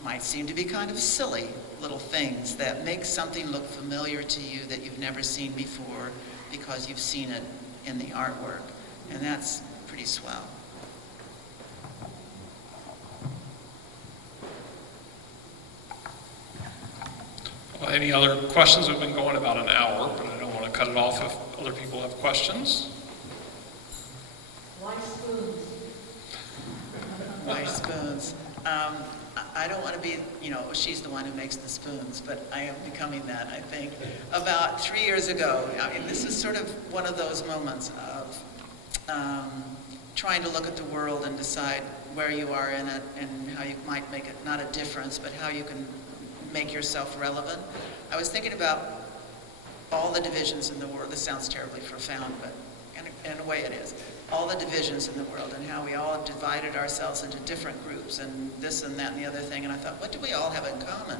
might seem to be kind of silly little things that make something look familiar to you that you've never seen before because you've seen it in the artwork. And that's pretty swell. Well, any other questions? We've been going about an hour, but I don't want to cut it off if other people have questions. Why spoons? Why spoons? I don't want to be, you know, she's the one who makes the spoons, but I am becoming that, I think. About 3 years ago, I mean, this is sort of one of those moments of trying to look at the world and decide where you are in it and how you might make it not a difference, but how you can make yourself relevant. I was thinking about all the divisions in the world. This sounds terribly profound, but in a way it is. All the divisions in the world and how we all have divided ourselves into different groups and this and that and the other thing. And I thought, what do we all have in common?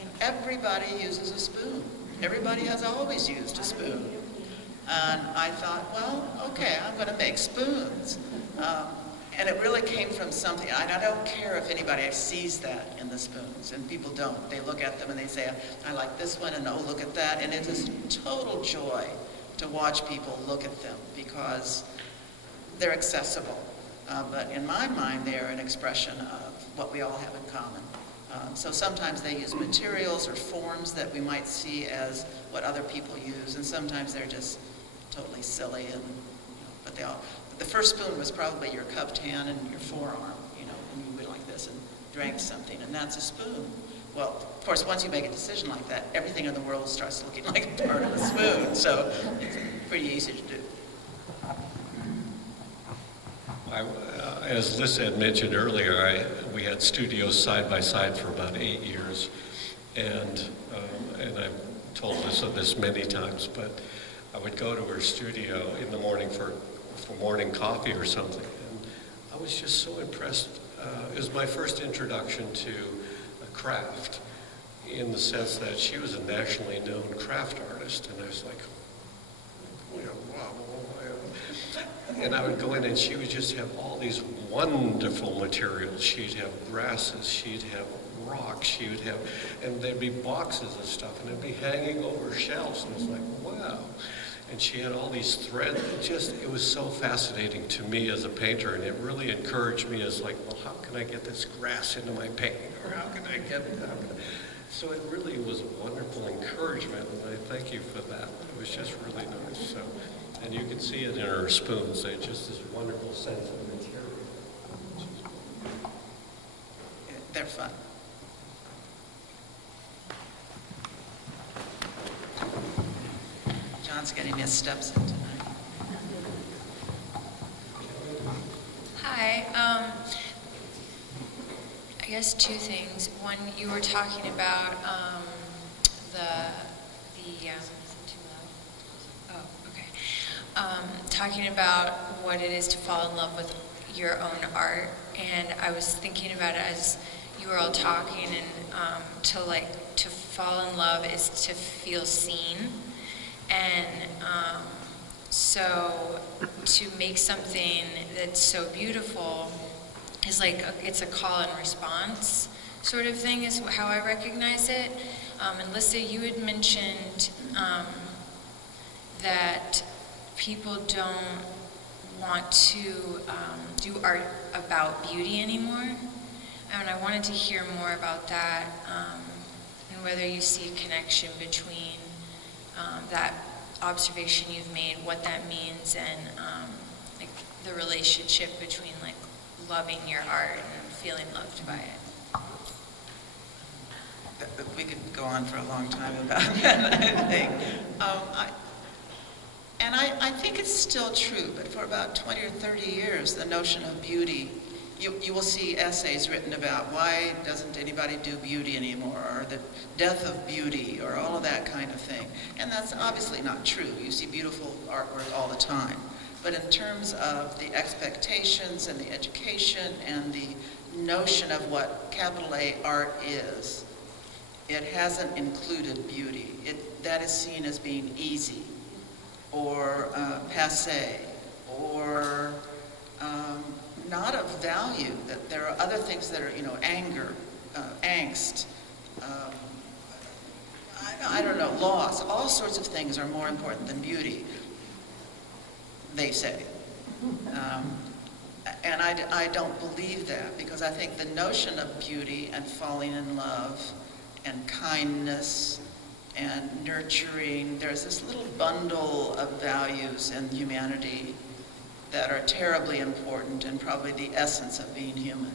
And everybody uses a spoon. Everybody has always used a spoon. And I thought, well, okay, I'm going to make spoons. And it really came from something. I don't care if anybody sees that in the spoons, and people don't. They look at them and they say, I like this one, and oh, look at that. And it is total joy to watch people look at them because they're accessible. But in my mind, they are an expression of what we all have in common. So sometimes they use materials or forms that we might see as what other people use, and sometimes they're just totally silly. And but they all. The first spoon was probably your cupped hand and your forearm, you know, and you went like this and drank something, and that's a spoon. Well, of course, once you make a decision like that, everything in the world starts looking like a part of a spoon, so it's pretty easy to do. As Lissa had mentioned earlier, we had studios side by side for about 8 years, and I've told Lissa this many times, but I would go to her studio in the morning for morning coffee or something, and I was just so impressed. It was my first introduction to a craft in the sense that she was a nationally known craft artist, and I was like, wow. And I would go in and she would just have all these wonderful materials. She'd have grasses, she'd have rocks, she would have, and there'd be boxes of stuff, and it'd be hanging over shelves, and it was like, wow. And she had all these threads. It was so fascinating to me as a painter, and it really encouraged me as like, well, how can I get this grass into my painting, or how can I get it? So it really was a wonderful encouragement, and I thank you for that. It was just really nice. So, and you can see it in her spoons. They just this wonderful sense of material. They're fun. John's getting his steps in tonight. Hi. I guess two things. One, you were talking about talking about what it is to fall in love with your own art, and I was thinking about it as you were all talking, and to fall in love is to feel seen. And so to make something that's so beautiful is like, it's a call and response sort of thing is how I recognize it. And Lissa, you had mentioned that people don't want to do art about beauty anymore. And I wanted to hear more about that and whether you see a connection between that observation you've made, what that means, and like the relationship between like loving your art and feeling loved by it. We could go on for a long time about that, I think. I think it's still true, but for about 20 or 30 years, the notion of beauty, you will see essays written about why doesn't anybody do beauty anymore, or the death of beauty, or all of that kind of thing. And that's obviously not true. You see beautiful artwork all the time. But in terms of the expectations and the education and the notion of what capital A art is, it hasn't included beauty. That is seen as being easy, or passé, or not of value. That there are other things that are, anger, angst, I don't know, loss. All sorts of things are more important than beauty, they say. And I don't believe that, because I think the notion of beauty and falling in love and kindness and nurturing, there's this little bundle of values in humanity that are terribly important and probably the essence of being human.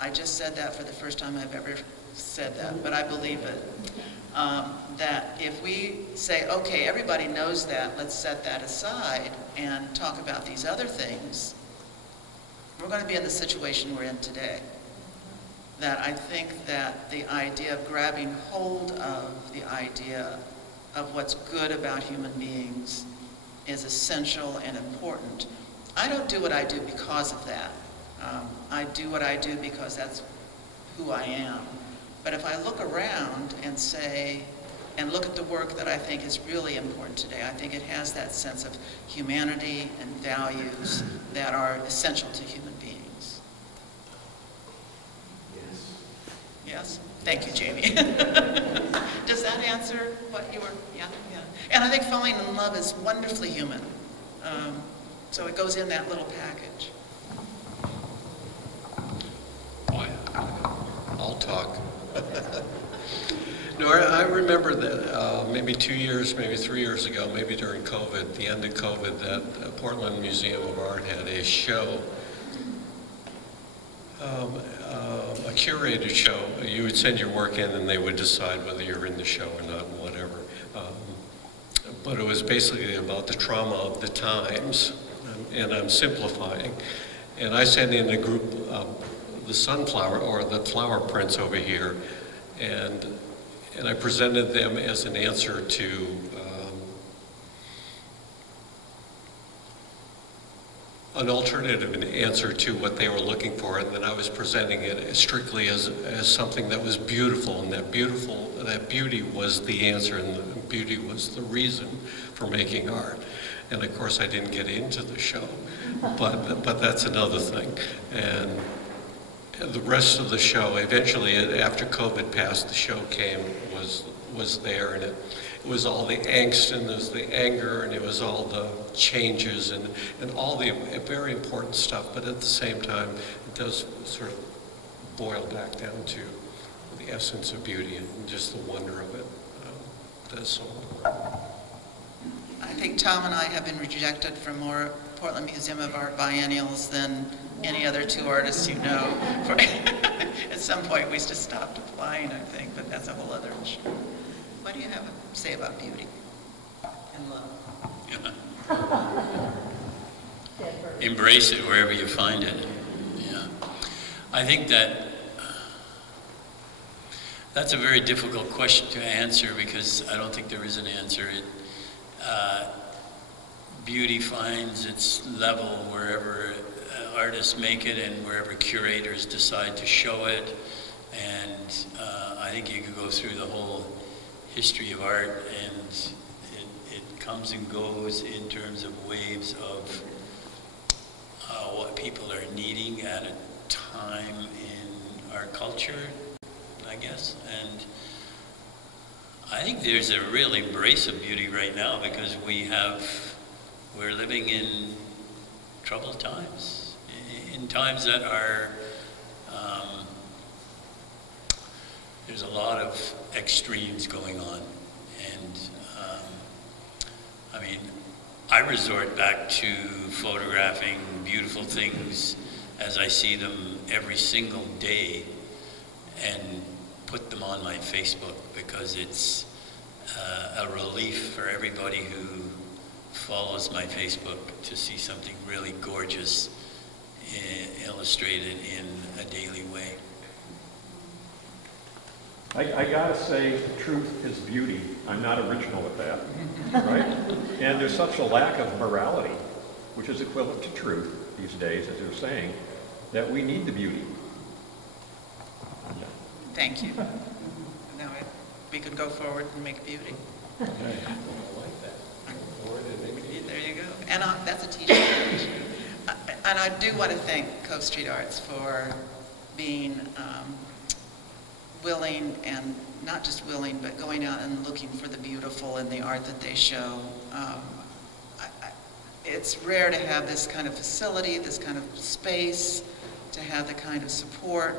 I just said that for the first time I've ever said that, but I believe it. That if we say, okay, everybody knows that, let's set that aside and talk about these other things, we're going to be in the situation we're in today. That I think that the idea of grabbing hold of the idea of what's good about human beings is essential and important. I don't do what I do because of that. I do what I do because that's who I am. But if I look around and say, and look at the work that I think is really important today, I think it has that sense of humanity and values that are essential to human beings. Yes. Yes? Thank you, Jamie. Does that answer what you were, yeah? And I think falling in love is wonderfully human. So it goes in that little package. I'll talk. No, I remember that maybe 2 years, maybe 3 years ago, maybe during COVID, the end of COVID, that Portland Museum of Art had a show, a curated show. You would send your work in and they would decide whether you're in the show or not and whatever. But it was basically about the trauma of the times, and I'm simplifying. And I sent in a group of the sunflower, or the flower prints over here, and I presented them as an answer to an alternative answer to what they were looking for, and then I was presenting it strictly as something that was beautiful, and that beauty was the answer, and the beauty was the reason for making art. And of course I didn't get into the show, but that's another thing. And the rest of the show, eventually after COVID passed, the show was there, and it was all the angst, and there was the anger, and it was all the changes, and all the very important stuff, but at the same time, it does sort of boil back down to the essence of beauty and just the wonder of it. That's all. I think Tom and I have been rejected from more Portland Museum of Art biennials than any other two artists you know. At some point, we just stopped applying, I think, but that's a whole other issue. What do you have to say about beauty and love? Embrace it wherever you find it. Yeah. I think that's a very difficult question to answer, because I don't think there is an answer. Beauty finds its level wherever artists make it and wherever curators decide to show it. And I think you could go through the whole history of art, and it comes and goes in terms of waves of what people are needing at a time in our culture, I guess. And I think there's a real embrace of beauty right now, because we're living in troubled times, in times that are, there's a lot of extremes going on. And I mean, I resort back to photographing beautiful things as I see them every single day and put them on my Facebook, because it's a relief for everybody who follows my Facebook to see something really gorgeous illustrated in a daily way. I gotta say, truth is beauty. I'm not original with that, right? And there's such a lack of morality, which is equivalent to truth these days, as you're saying, that we need the beauty. Thank you. Now we could go forward and make beauty. I like that. There you go. And that's a teaching page. And I do want to thank Cove Street Arts for being willing, and not just willing, but going out and looking for the beautiful in the art that they show. It's rare to have this kind of facility, this kind of space, to have the kind of support.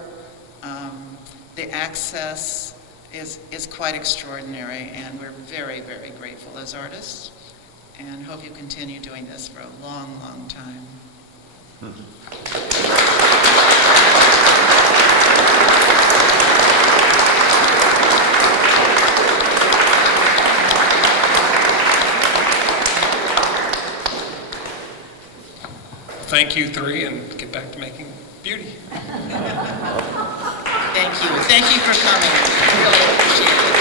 The access is quite extraordinary, and we're very, very grateful as artists. and hope you continue doing this for a long, long time. Thank you three, and get back to making beauty. Thank you. Thank you for coming. I really appreciate it.